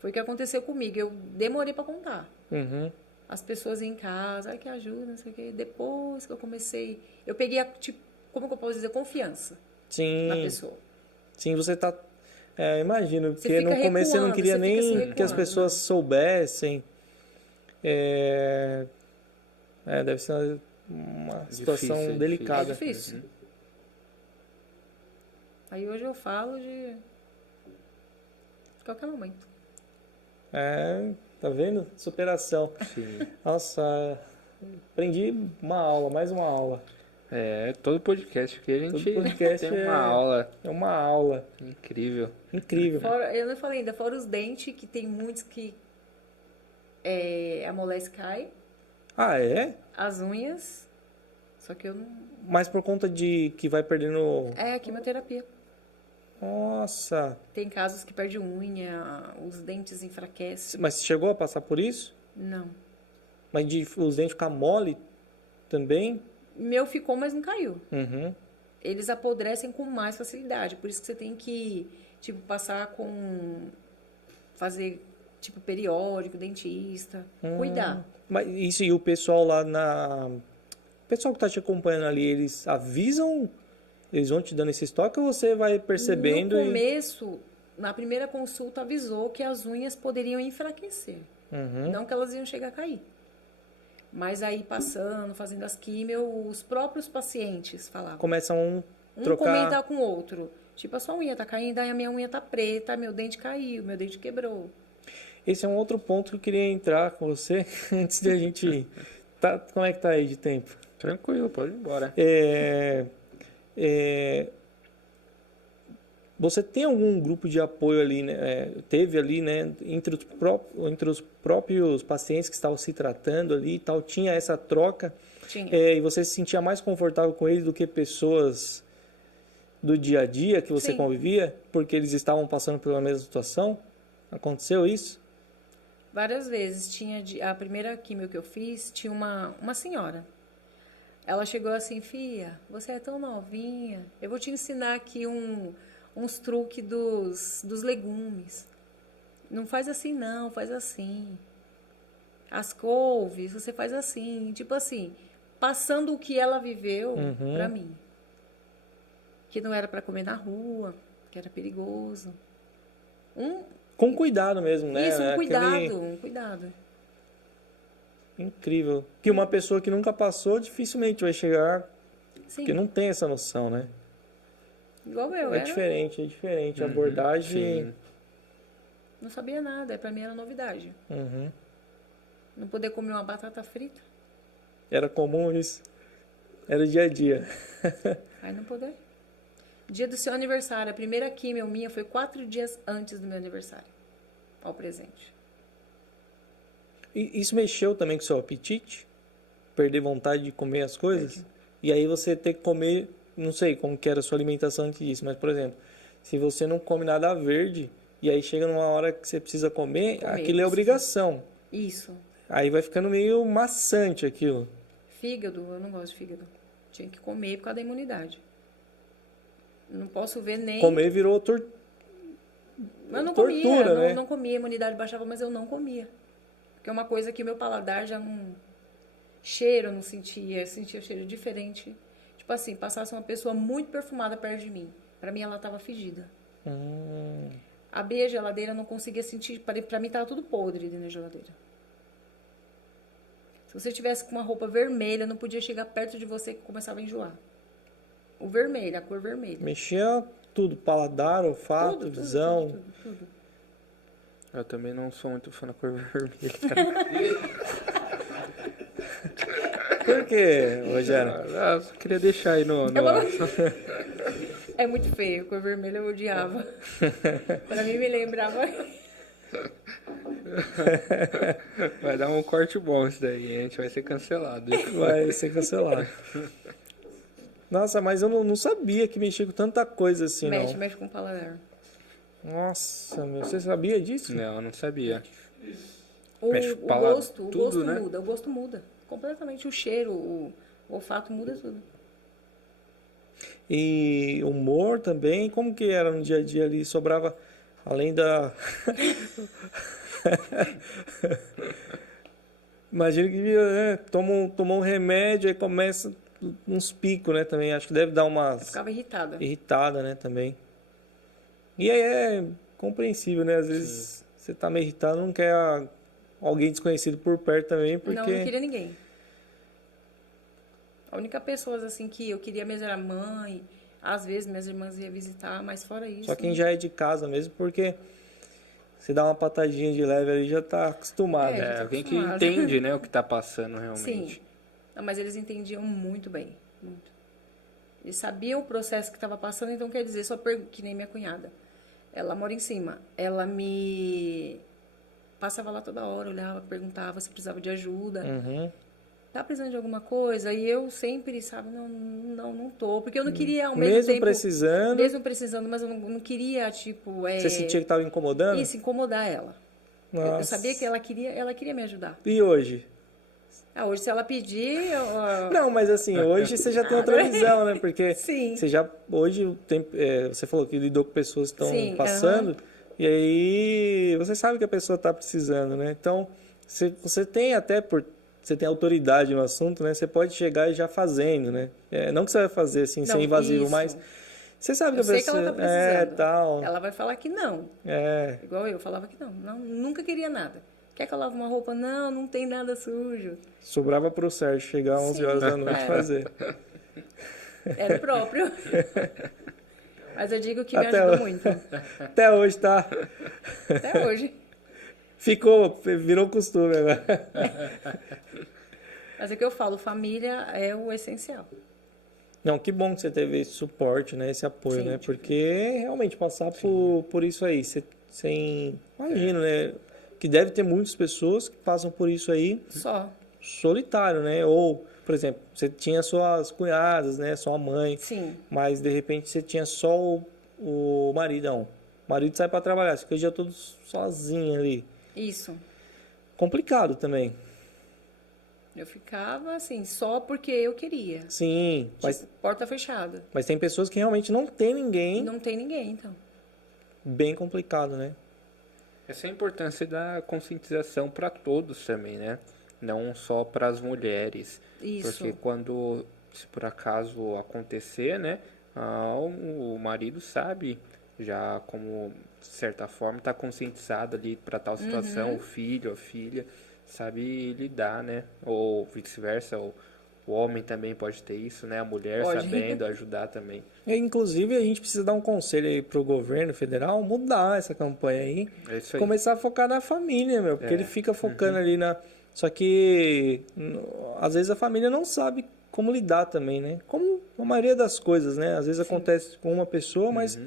Foi o que aconteceu comigo. Eu demorei para contar. Uhum. As pessoas em casa, que ajuda, não sei o quê. Depois que eu comecei, eu peguei como que eu posso dizer, confiança na pessoa. Sim, você tá... imagino, Você porque no fica começo você não queria recuando, você fica nem se que as recuando, pessoas né? soubessem. Deve ser uma situação Difícil, delicada. É difícil. Aí hoje eu falo de qualquer momento. Tá vendo? Superação. Sim. Nossa, aprendi uma aula, mais uma aula. Todo podcast que a gente Todo podcast tem uma aula É uma aula. incrível. Incrível. Eu não falei ainda, fora os dentes, que tem muitos que a moléstia cai, Ah, é? as unhas, só que eu não... Mas por conta de que vai perdendo... É a quimioterapia. Nossa. Tem casos que perde unha, os dentes enfraquecem. Mas chegou a passar por isso? Não. Mas de os dentes ficar mole também? Meu ficou, mas não caiu. Uhum. Eles apodrecem com mais facilidade. Por isso que você tem que, passar fazer, periódico, dentista, cuidar. Mas isso, e o pessoal lá o pessoal que tá te acompanhando ali, eles avisam? Eles vão te dando esse estoque ou você vai percebendo? No começo, na primeira consulta, avisou que as unhas poderiam enfraquecer. Não que elas iam chegar a cair. Mas aí, passando, fazendo as químios, os próprios pacientes falavam. Começam a Um trocar... comentar com o outro. Tipo, a sua unha tá caindo, aí a minha unha tá preta, meu dente caiu, meu dente quebrou. Esse é um outro ponto que eu queria entrar com você, antes de a gente ir. Como é que tá aí de tempo? Tranquilo, pode ir embora. Você tem algum grupo de apoio ali, né? Teve ali, né? Entre os próprios pacientes que estavam se tratando ali e tal, tinha essa troca? Tinha. E você se sentia mais confortável com eles do que pessoas do dia a dia que você Sim. convivia? Porque eles estavam passando pela mesma situação? Aconteceu isso? Várias vezes. A primeira químio que eu fiz, tinha uma senhora. Ela chegou assim, filha, você é tão novinha, eu vou te ensinar aqui uns truques dos legumes. Não faz assim não, faz assim. As couves, você faz assim. Tipo assim, passando o que ela viveu pra mim. Que não era pra comer na rua, que era perigoso. Com cuidado mesmo, né? Isso, um cuidado, Aquele- um cuidado. Incrível. Que uma pessoa que nunca passou dificilmente vai chegar, Sim, porque não tem essa noção, né? igual eu, É diferente, é diferente. A abordagem... Sim. não sabia nada, pra mim era novidade. Uhum. Não poder comer uma batata frita, Era comum isso. Era o dia a dia. aí não poder. Dia do seu aniversário, a primeira químio minha foi 4 dias antes do meu aniversário. Ao presente. E isso mexeu também com o seu apetite? Perder vontade de comer as coisas? E aí você ter que comer, não sei como que era a sua alimentação antes disso, mas, por exemplo, se você não come nada verde, e aí chega numa hora que você precisa comer, aquilo é precisa. obrigação. Isso. Aí vai ficando meio maçante aquilo. Fígado, eu não gosto de fígado. Tinha que comer por causa da imunidade. Não posso ver nem... Comer virou Eu não tortura, comia, né? não comia, a imunidade baixava, mas eu não comia. Porque é uma coisa que o meu paladar já não... Cheiro eu não sentia, eu sentia cheiro diferente. Tipo assim, passasse uma pessoa muito perfumada perto de mim. Pra mim ela tava fedida. Abri a geladeira, eu não conseguia sentir, pra mim tava tudo podre dentro da geladeira. Se você tivesse com uma roupa vermelha, eu não podia chegar perto de você que começava a enjoar. O vermelho, a cor vermelha. Mexia tudo, paladar, olfato, visão. Tudo. Eu também não sou muito fã da cor vermelha. Por quê, Rogério? Eu só queria deixar aí no... É muito feio, cor vermelha eu odiava. Pra mim me lembrava... Vai dar um corte bom isso daí, a gente vai ser cancelado. Vai ser cancelado. Nossa, mas eu não sabia que mexia com tanta coisa assim, não. Mexe com o paladar. Nossa, meu, você sabia disso? Não, eu não sabia. O, Mexe com o o paladar, gosto, o tudo, gosto né? muda, o gosto muda. Completamente o cheiro, o olfato muda tudo. E humor também, como que era no dia a dia ali? Sobrava, além da... Imagina que né, tomou um remédio, aí começa uns picos, né, também. Acho que deve dar Eu umas ficava irritada. irritada, né, também. E aí é compreensível, né? Às vezes você tá meio irritado, não quer alguém desconhecido por perto também, porque... Não queria ninguém. A única pessoa assim que eu queria mesmo era a mãe. Às vezes minhas irmãs iam visitar, mas fora isso... Só quem já é de casa mesmo, porque se dá uma patadinha de leve ali já tá acostumado. É, É, alguém que acostumado. entende, né, o que tá passando realmente. Sim. Não, mas eles entendiam muito bem. Muito. Eles sabiam o processo que estava passando, então quer dizer, que nem minha cunhada. Ela mora em cima. Ela me passava lá toda hora, olhava, perguntava se precisava de ajuda. Uhum. Tá precisando de alguma coisa? E eu sempre, sabe, não tô. Porque eu não queria ao mesmo Mesmo tempo... precisando, Mesmo precisando, mas eu não queria, tipo... você sentia que tava incomodando? Isso, incomodar ela. Eu Nossa. sabia que ela queria me ajudar. E hoje? Hoje, se ela pedir... Não, mas assim, hoje você já tem outra visão, né? Porque Sim. você já, hoje, você falou que lidou com pessoas que estão Sim, passando, e aí você sabe que a pessoa está precisando, né? Então, você tem até, você tem autoridade no assunto, né? Você pode chegar e já fazendo, né? Não que você vai fazer assim, sem invasivo, isso. mas você sabe que Eu a sei que pessoa... ela tá precisando. Tal. Ela vai falar que não. É, Igual eu falava que não. Nunca queria nada. Quer que eu lave uma roupa? Não tem nada sujo. sobrava pro Sérgio chegar às 11 horas da noite e fazer. Era o próprio. Mas eu digo que me Até ajudou hoje. muito. Até hoje, tá? Até hoje. Virou costume agora. Mas é que eu falo, família é o essencial. Não, que bom que você teve esse suporte, né? Esse apoio, Sim, né? tipo, Porque realmente passar por isso aí, sem... Imagino, né? Que deve ter muitas pessoas que passam por isso aí Só. solitário, né? Ou, por exemplo, você tinha suas cunhadas, né? Sua mãe, Sim. mas de repente você tinha só o marido, não. O marido sai para trabalhar, você fica o dia todo sozinho ali. Isso. complicado também. Eu ficava assim, só porque eu queria. Sim, mas, Tipo, porta fechada. mas tem pessoas que realmente não tem ninguém, Não tem ninguém, então. bem complicado, né? Essa é a importância da conscientização para todos também, né? Não só para as mulheres. Isso. Porque quando, se por acaso acontecer, né? O marido sabe já como, de certa forma, está conscientizado ali para tal situação. O filho, a filha, sabe lidar, né? Ou vice-versa, o homem também pode ter isso, né? A mulher Pode. sabendo ajudar também. E, inclusive, a gente precisa dar um conselho aí pro governo federal mudar essa campanha aí. É isso aí. Começar a focar na família, meu. Porque É. ele fica focando ali na... Só que, às vezes, a família não sabe como lidar também, né? Como a maioria das coisas, né? Às vezes acontece com uma pessoa, mas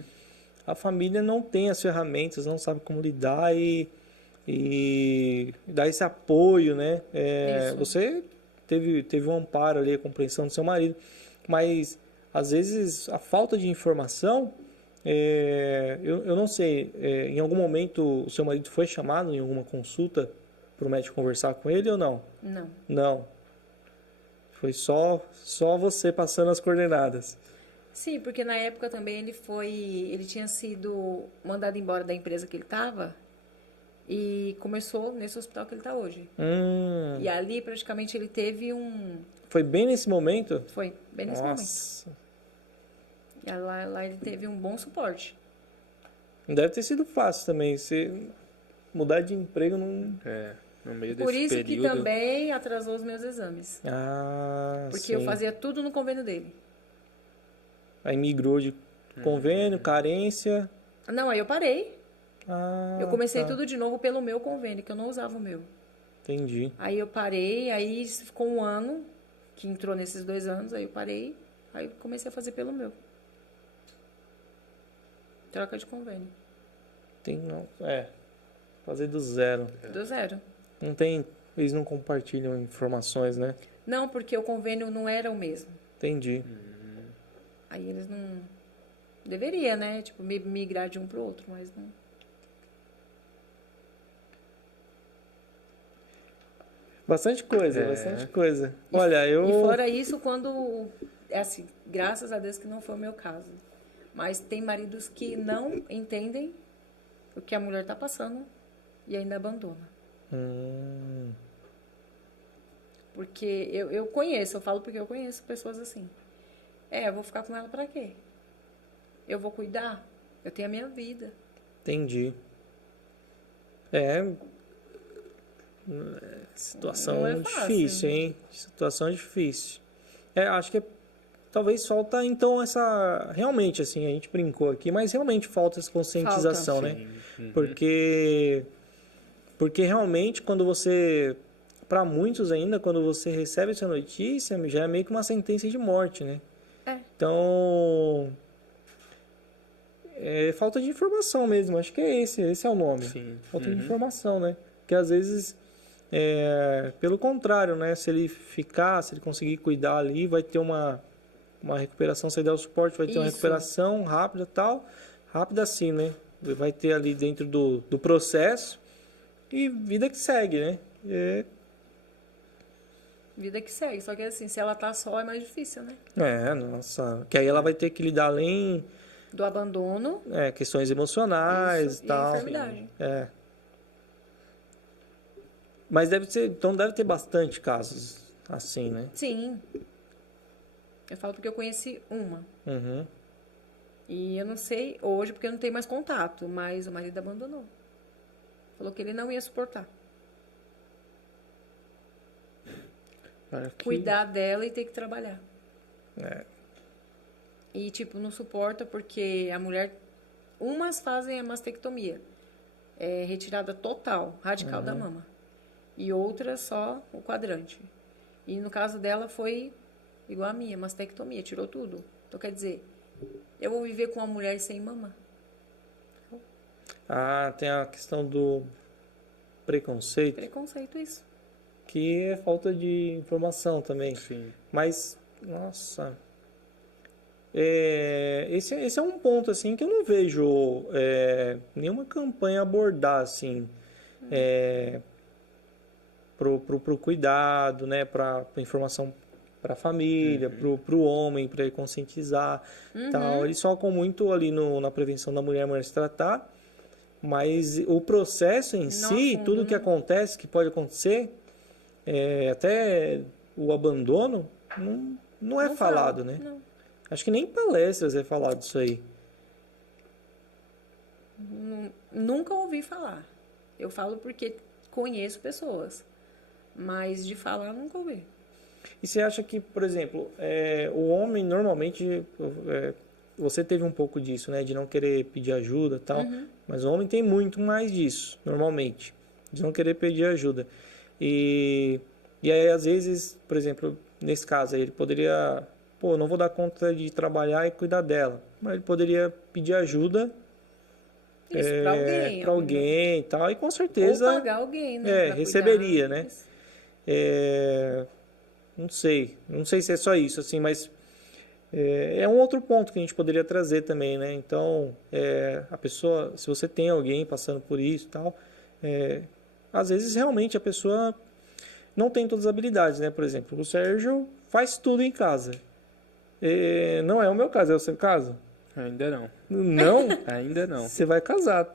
a família não tem as ferramentas, não sabe como lidar e dar esse apoio, né? Isso. Você teve um amparo ali, a compreensão do seu marido, mas às vezes a falta de informação, eu não sei, em algum momento o seu marido foi chamado em alguma consulta para o médico conversar com ele ou não? Não. Não. Foi só você passando as coordenadas. Sim, porque na época também ele tinha sido mandado embora da empresa que ele estava e começou nesse hospital que ele está hoje. E ali praticamente ele teve Foi bem nesse momento? Foi bem nesse momento. Nossa. E lá ele teve um bom suporte. Não deve ter sido fácil também. Você mudar de emprego não... No meio Por desse isso período. que também atrasou os meus exames. Porque sim. eu fazia tudo no convênio dele. Aí migrou de convênio, carência. Não, aí eu parei. Eu comecei tá. tudo de novo pelo meu convênio, que eu não usava o meu. Entendi. Aí eu parei, aí ficou um ano, que entrou nesses 2 anos, aí eu parei, aí eu comecei a fazer pelo meu. Troca de convênio. Fazer do zero. Do zero. Não tem... Eles não compartilham informações, né? Não, porque o convênio não era o mesmo. Entendi. Aí eles não... Deveria, né? Tipo, migrar de um pro outro, mas não... Bastante coisa, bastante coisa. Olha, eu... E fora isso, quando... É assim, graças a Deus que não foi o meu caso. Mas tem maridos que não entendem o que a mulher tá passando e ainda abandona. Porque eu conheço, eu falo porque eu conheço pessoas assim. Eu vou ficar com ela pra quê? Eu vou cuidar? Eu tenho a minha vida. Entendi. Situação Não é fácil, difícil, né? hein? Situação difícil. Acho que talvez falta, então, essa... Realmente, assim, a gente brincou aqui, mas realmente falta essa conscientização, Falta. né? Porque realmente, quando você... Para muitos ainda, quando você recebe essa notícia, já é meio que uma sentença de morte, né? Então... falta de informação mesmo, acho que esse é o nome. Sim. Falta de informação, né? Porque às vezes, pelo contrário, né? Se ele conseguir cuidar ali, vai ter uma recuperação, se ele der o suporte, vai ter uma Isso. recuperação rápida tal. Rápida assim, né? Vai ter ali dentro do processo e vida que segue, né? Vida que segue. Só que assim, se ela tá só, é mais difícil, né? Nossa. Que aí ela vai ter que lidar além... Do abandono. questões emocionais Isso, e tal. e a enfermidade. Mas deve ter bastante casos assim, né? Sim. Eu falo porque eu conheci uma. Uhum. E eu não sei hoje porque eu não tenho mais contato, mas o marido abandonou. Falou que ele não ia suportar. Cuidar dela e ter que trabalhar. E, tipo, não suporta porque a mulher... Umas fazem a mastectomia. Retirada total, radical da mama. E outras só o quadrante. E no caso dela foi igual a minha, mastectomia, tirou tudo. Então, quer dizer, eu vou viver com uma mulher sem mama? Tem a questão do preconceito, Preconceito isso. que é falta de informação também. Sim. Mas, nossa... esse é um ponto, assim, que eu não vejo nenhuma campanha abordar, assim. pro cuidado, né? Pra informação para a família, pro homem, para ele conscientizar, tal. Eles focam muito ali na prevenção da mulher se tratar, mas o processo em si, tudo que acontece, que pode acontecer, até o abandono, não é falado, né? Não. Acho que nem em palestras é falado isso aí. Nunca ouvi falar. Eu falo porque conheço pessoas, mas de falar nunca ouvi. E você acha que, por exemplo, o homem normalmente, você teve um pouco disso, né? De não querer pedir ajuda e tal, mas o homem tem muito mais disso, normalmente, de não querer pedir ajuda. E aí, às vezes, por exemplo, nesse caso aí, ele poderia, não vou dar conta de trabalhar e cuidar dela, mas ele poderia pedir ajuda Isso, para alguém e tal, e com certeza... Ou pagar alguém, né? Pra receberia, cuidar. né? Não sei se é só isso, assim, mas é um outro ponto que a gente poderia trazer também, né? Então, a pessoa, se você tem alguém passando por isso e tal, às vezes realmente a pessoa não tem todas as habilidades, né? Por exemplo, o Sérgio faz tudo em casa. Não é o meu caso, é o seu caso? Ainda não. Não? Ainda não. Você vai casar.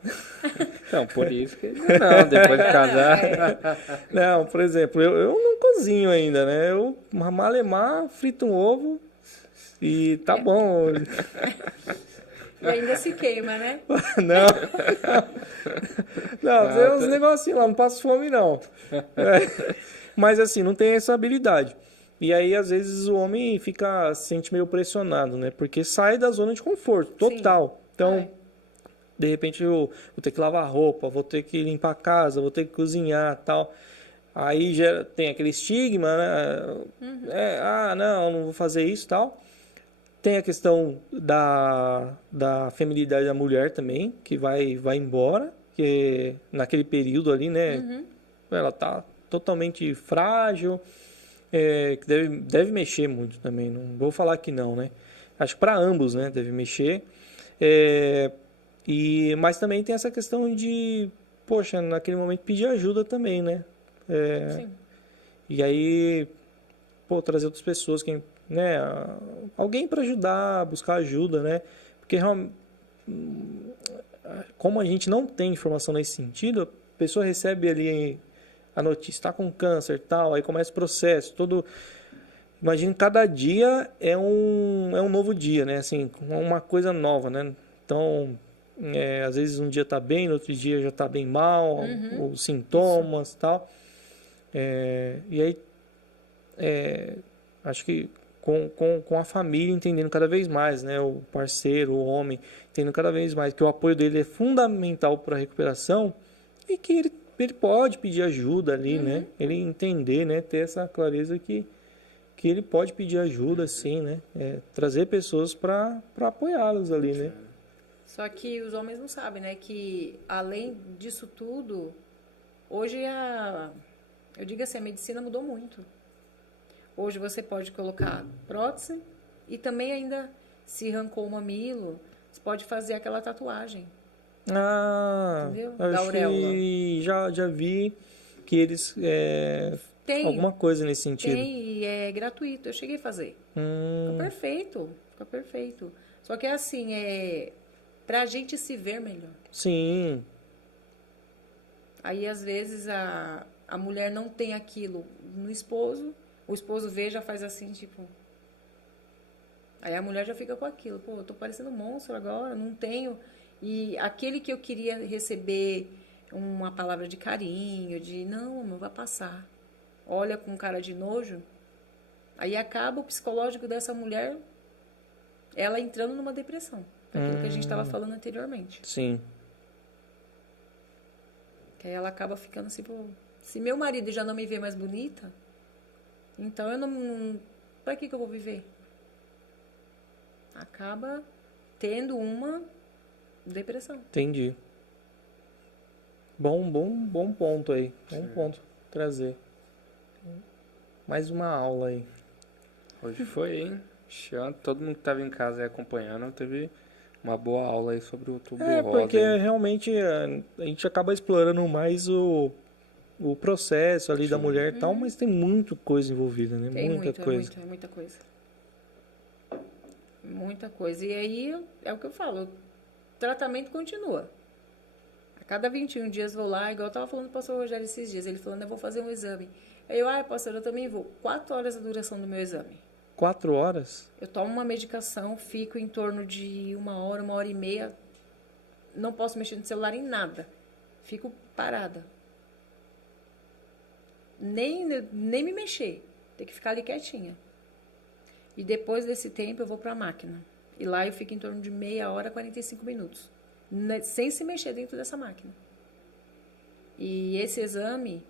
Então, por isso que não, depois de casar. Não, por exemplo, eu não cozinho ainda, né? Eu malemar, frito um ovo e tá bom. E ainda se queima, né? Não, tem uns negocinhos lá, não passo fome não. Mas assim, não tem essa habilidade. E aí, às vezes, o homem se sente meio pressionado, né? Porque sai da zona de conforto, total. Sim. Então, de repente, eu vou ter que lavar roupa, vou ter que limpar a casa, vou ter que cozinhar e tal. Aí já tem aquele estigma, né? Não vou fazer isso e tal. Tem a questão da feminilidade da mulher também, que vai embora, que naquele período ali, né? Ela tá totalmente frágil, que deve mexer muito também. Não vou falar que não, né? Acho que para ambos, né? Deve mexer. Mas também tem essa questão de, poxa, naquele momento pedir ajuda também, né? Sim. E aí, trazer outras pessoas, né? Alguém para ajudar, buscar ajuda, né? Porque como a gente não tem informação nesse sentido, a pessoa recebe ali a notícia, está com câncer e tal, aí começa o processo, imagina, cada dia é um novo dia, né? Assim, uma coisa nova, né? Então, às vezes um dia tá bem, no outro dia já tá bem mal, os sintomas e tal. E aí, acho que com a família entendendo cada vez mais, né? O parceiro, o homem, entendendo cada vez mais que o apoio dele é fundamental para a recuperação e que ele pode pedir ajuda ali, né? Ele entender, né? Ter essa clareza que ele pode pedir ajuda, sim, né? Trazer pessoas para apoiá-los ali, né? Só que os homens não sabem, né? Que além disso tudo, hoje eu digo assim, a medicina mudou muito. Hoje você pode colocar prótese e também ainda, se arrancou o mamilo, você pode fazer aquela tatuagem. Entendeu? Da auréola. Já vi que eles... alguma coisa nesse sentido. Tem, e é gratuito. Eu cheguei a fazer. Fica perfeito. Só que é assim, pra gente se ver melhor. Sim. Aí, às vezes, a mulher não tem aquilo no esposo, o esposo vê, já faz assim, tipo... Aí a mulher já fica com aquilo. Eu tô parecendo um monstro agora, não tenho... E aquele que eu queria receber uma palavra de carinho, não vai passar. Olha com cara de nojo. Aí acaba o psicológico dessa mulher, ela entrando numa depressão. Aquilo que a gente estava falando anteriormente. Sim. Que aí ela acaba ficando assim, se meu marido já não me vê mais bonita, então eu não... Pra que eu vou viver? Acaba tendo uma depressão. Entendi. Bom ponto aí. Bom ponto trazer. Mais uma aula aí. Hoje foi, hein? Todo mundo que estava em casa acompanhando teve uma boa aula aí sobre o Outubro Rosa. Porque realmente a gente acaba explorando mais o processo ali da mulher e tal, mas tem muita coisa envolvida, né? Tem Muita coisa. muita coisa. Muita coisa. E aí, é o que eu falo, o tratamento continua. A cada 21 dias vou lá, igual eu estava falando para o pastor Rogério esses dias, ele falando, eu vou fazer um exame. Aí eu, pastor, eu também vou. 4 horas a duração do meu exame. 4 horas? Eu tomo uma medicação, fico em torno de 1 hora e meia, não posso mexer no celular em nada. Fico parada. Nem me mexer. Tem que ficar ali quietinha. E depois desse tempo eu vou para a máquina. E lá eu fico em torno de meia hora, 45 minutos. Sem se mexer dentro dessa máquina. E esse exame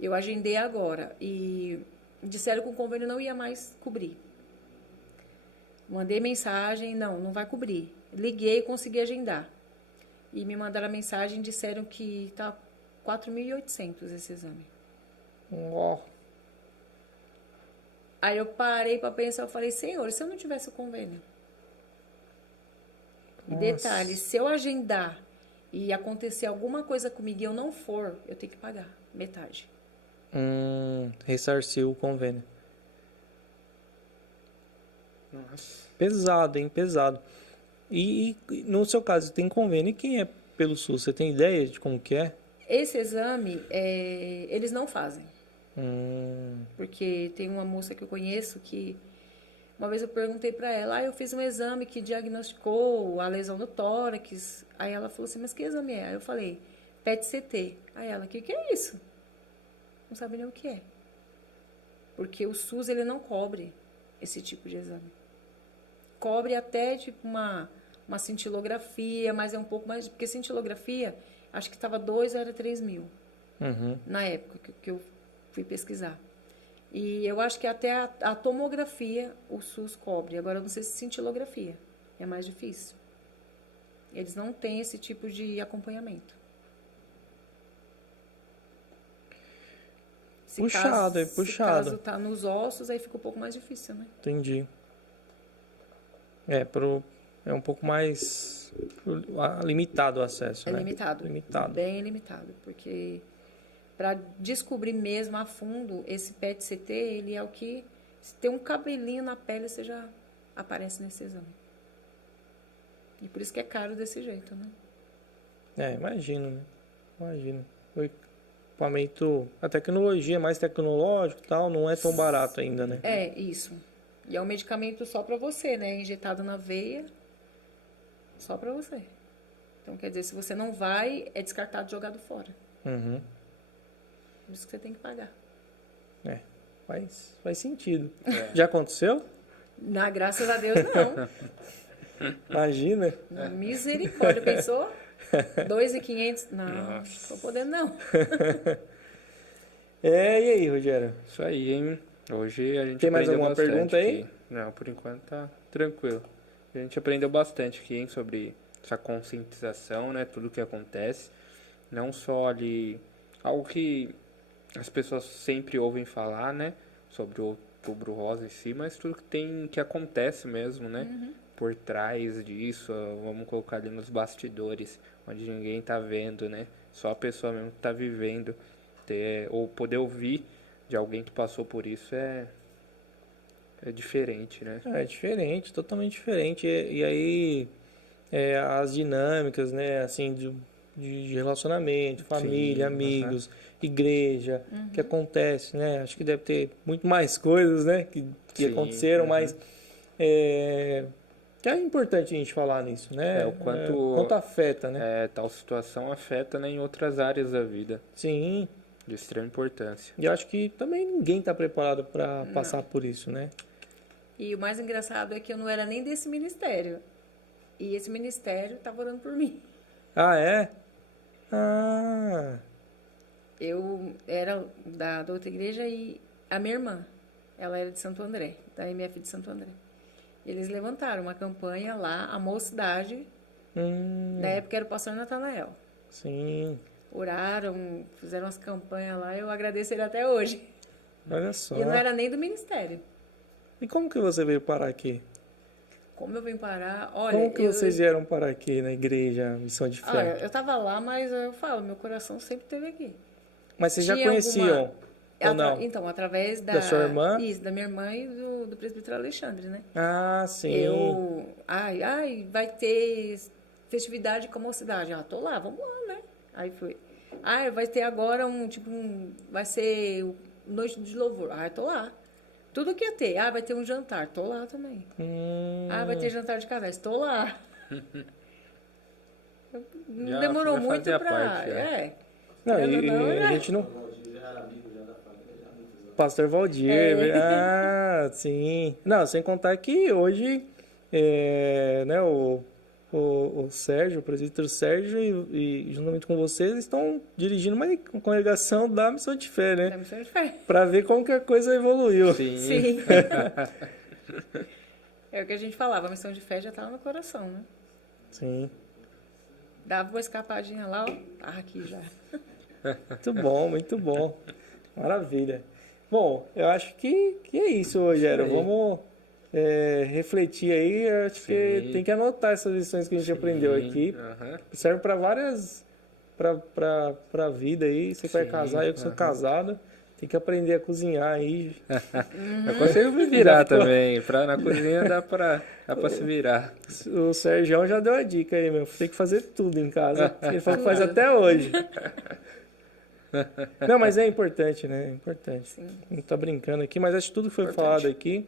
eu agendei agora. E disseram que o convênio não ia mais cobrir. Mandei mensagem, não vai cobrir. Liguei e consegui agendar. E me mandaram a mensagem e disseram que tá 4.800 esse exame. Ó. Aí eu parei para pensar, eu falei, Senhor, e se eu não tivesse o convênio? E detalhe, se eu agendar e acontecer alguma coisa comigo e eu não for, eu tenho que pagar metade. Ressarciu o convênio. Nossa. Pesado, hein? Pesado. E no seu caso, tem convênio. E quem é pelo SUS? Você tem ideia de como que é? Esse exame, eles não fazem. Porque tem uma moça que eu conheço que... Uma vez eu perguntei para ela, eu fiz um exame que diagnosticou a lesão no tórax. Aí ela falou assim, mas que exame é? Aí eu falei, PET-CT. Aí ela, que é isso? Não sabe nem o que é. Porque o SUS, ele não cobre esse tipo de exame. Cobre até, tipo, uma cintilografia, mas é um pouco mais... Porque cintilografia, acho que estava 2 ou era 3 mil. Na época que eu fui pesquisar. E eu acho que até a tomografia o SUS cobre. Agora, eu não sei se cintilografia. É mais difícil. Eles não têm esse tipo de acompanhamento. Puxado. Se caso tá nos ossos, aí fica um pouco mais difícil, né? Entendi. É um pouco mais limitado o acesso, né? Limitado. Bem limitado. Porque para descobrir mesmo a fundo, esse PET-CT, ele é o que... Se tem um cabelinho na pele, você já aparece nesse exame. E por isso que é caro desse jeito, né? Imagino, né? Imagino. O equipamento... A tecnologia é mais tecnológica e tal, não é tão barato ainda, né? É, isso. E é um medicamento só para você, né? Injetado na veia, só para você. Então, quer dizer, se você não vai, é descartado e jogado fora. Por isso que você tem que pagar. Faz sentido. Já aconteceu? Graças a Deus, não. Imagina. Misericórdia, pensou? 2.500? Não, tô podendo não. E aí, Rogério? Isso aí, hein? Hoje a gente Tem mais aprendeu alguma bastante pergunta aí? aqui. Não, por enquanto tá tranquilo. A gente aprendeu bastante aqui, hein, sobre essa conscientização, né? Tudo que acontece. Não só ali... Algo que as pessoas sempre ouvem falar, né? Sobre o Outubro Rosa em si, mas tudo que acontece mesmo, né? Por trás disso, vamos colocar ali nos bastidores, onde ninguém tá vendo, né? Só a pessoa mesmo que tá vivendo. Ou poder ouvir de alguém que passou por isso é diferente, né? É diferente, totalmente diferente. E aí, as dinâmicas, né? Assim, de relacionamento, família, amigos, igreja, que acontece, né? Acho que deve ter muito mais coisas, né? Que aconteceram, mas que é importante a gente falar nisso, né? O quanto afeta, né? Tal situação afeta, né, em outras áreas da vida. Sim. De extrema importância. E acho que também ninguém está preparado para passar por isso, né? E o mais engraçado é que eu não era nem desse ministério. E esse ministério estava orando por mim. Ah, é? Eu era da outra igreja e a minha irmã, ela era de Santo André, da MF de Santo André. Eles levantaram uma campanha lá, a mocidade, na época era o pastor Natanael. Sim. Oraram, fizeram umas campanhas lá, eu agradeço ele até hoje. Olha só. E não era nem do ministério. E como que você veio parar aqui? Como eu vim parar? Olha, como que vocês vieram parar aqui na igreja Missão de Fé? Olha, eu tava lá, mas eu falo, meu coração sempre esteve aqui. Mas vocês já Tinha conheciam, ou não? Então, através Da sua irmã? Isso, da minha irmã e do presbítero Alexandre, né? Ah, sim. Vai ter festividade com a mocidade. Tô lá, vamos lá, né? Aí foi. Vai ter agora vai ser noite de louvor. Tô lá. Tudo que ia ter. Vai ter um jantar. Tô lá também. Vai ter jantar de casais. Tô lá. Não demorou muito pra... parte, Não, a gente não... Pastor Valdir. Ah, sim. Não, sem contar que hoje, né, o Sérgio, o presbítero Sérgio e juntamente com vocês estão dirigindo uma congregação da Missão de Fé, né? Da Missão de Fé. Para ver como que a coisa evoluiu. Sim. É o que a gente falava, a Missão de Fé já estava no coração, né? Sim. Dava uma escapadinha lá, ó. Aqui já. Muito bom, muito bom. Maravilha. Bom, eu acho que é isso, Rogério. Vamos refletir aí. Eu acho que tem que anotar essas lições que a gente aprendeu aqui. Serve para várias... Para a vida aí. Você que vai casar, eu que sou casado. Tem que aprender a cozinhar aí. Eu consigo me virar também. Na cozinha dá pra se virar. O Sérgio já deu a dica aí, meu. Tem que fazer tudo em casa. Ele falou que faz até hoje. Não, mas é importante, né? É importante. Sim. Não tá brincando aqui, mas acho que tudo que foi falado aqui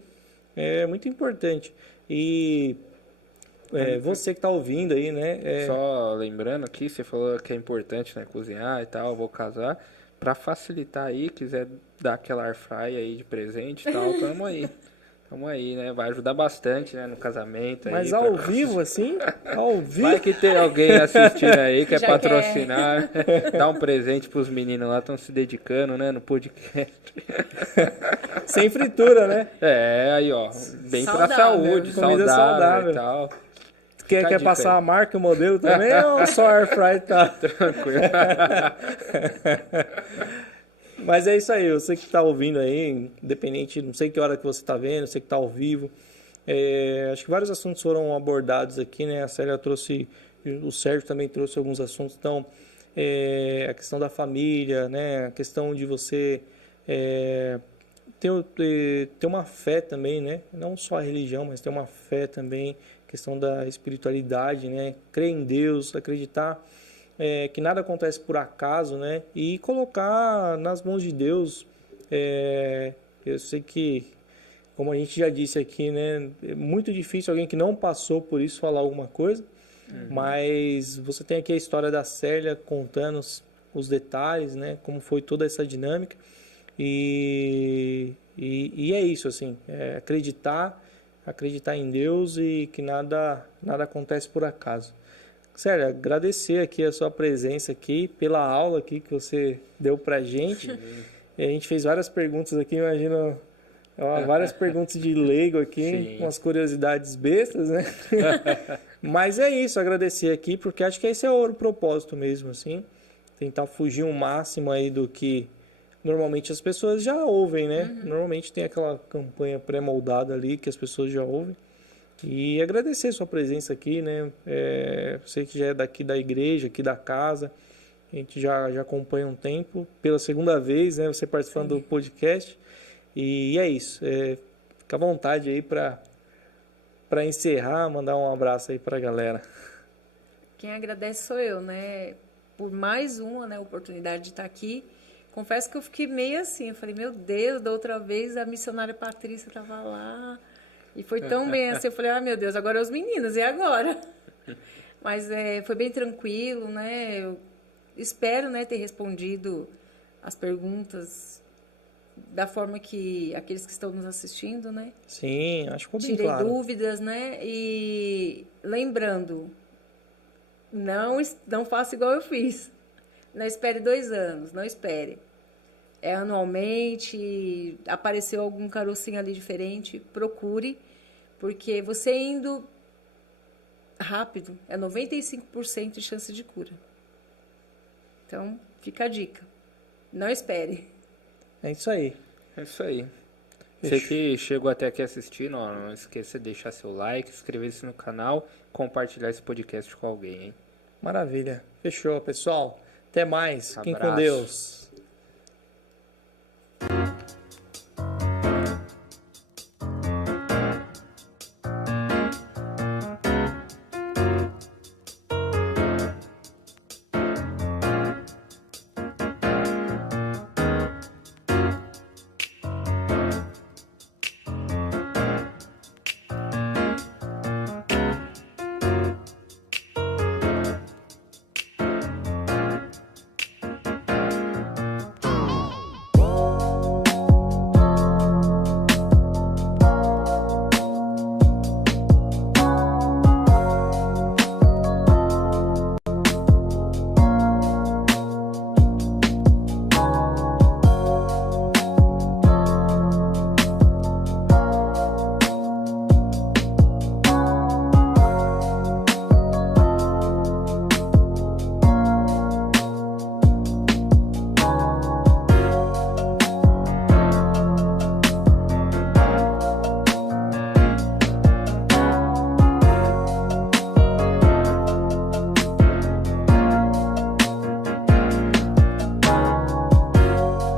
é muito importante. E você que tá ouvindo aí, né? Só lembrando aqui, você falou que é importante, né? Cozinhar e tal, vou casar. Pra facilitar aí, quiser dar aquela air fry aí de presente e tal, tamo aí. Tamo aí, né? Vai ajudar bastante, né? No casamento. Mas aí, ao vivo, assim? Ao vivo? Vai que tem alguém assistindo aí, quer Já patrocinar. Dar um presente pros meninos lá, estão se dedicando, né? No podcast. Sem fritura, né? Aí, ó. Bem pra Saudável. saúde, Comida saudável saudável. e tal. Quer passar a marca, o modelo também? Ou só air fry tá? Tranquilo. Mas é isso aí, você que está ouvindo aí, independente, não sei que hora que você está vendo, você que está ao vivo. Acho que vários assuntos foram abordados aqui, né? A Célia trouxe, o Sérgio também trouxe alguns assuntos. Então, a questão da família, né? A questão de você ter uma fé também, né? Não só a religião, mas ter uma fé também. Questão da espiritualidade, né? Crer em Deus, acreditar que nada acontece por acaso, né? E colocar nas mãos de Deus. Eu sei que, como a gente já disse aqui, né? É muito difícil alguém que não passou por isso falar alguma coisa. Mas você tem aqui a história da Célia contando os detalhes, né? Como foi toda essa dinâmica. E é isso, assim. Acreditar em Deus e que nada acontece por acaso. Sério, agradecer aqui a sua presença aqui, pela aula aqui que você deu pra gente. E a gente fez várias perguntas aqui, imagino, várias perguntas de leigo aqui, umas curiosidades bestas, né? Mas é isso, agradecer aqui, porque acho que esse é o propósito mesmo, assim. Tentar fugir o máximo aí do que normalmente as pessoas já ouvem, né? Normalmente tem aquela campanha pré-moldada ali que as pessoas já ouvem. E agradecer sua presença aqui, né? Você que já é daqui da igreja, aqui da casa, a gente já acompanha um tempo. Pela segunda vez, né? Você participando do podcast. E é isso. Fica à vontade aí para encerrar, mandar um abraço aí para a galera. Quem agradece sou eu, né? Por mais uma, né, oportunidade de estar aqui. Confesso que eu fiquei meio assim, eu falei, meu Deus, da outra vez a missionária Patrícia estava lá, e foi tão bem assim, eu falei, meu Deus, agora é os meninos, e agora? Mas foi bem tranquilo, né, eu espero, né, ter respondido as perguntas da forma que aqueles que estão nos assistindo, né? Sim, acho que ficou bem Tirei claro. dúvidas, né, e lembrando, não faça igual eu fiz. Não espere 2 anos, não espere. Anualmente, apareceu algum carocinho ali diferente, procure, porque você indo rápido, 95% de chance de cura. Então, fica a dica. Não espere. É isso aí. É isso aí. Você que chegou até aqui assistindo, ó, não esqueça de deixar seu like, inscrever-se no canal, compartilhar esse podcast com alguém, hein? Maravilha. Fechou, pessoal. Até mais. Fiquem com Abraço. Deus.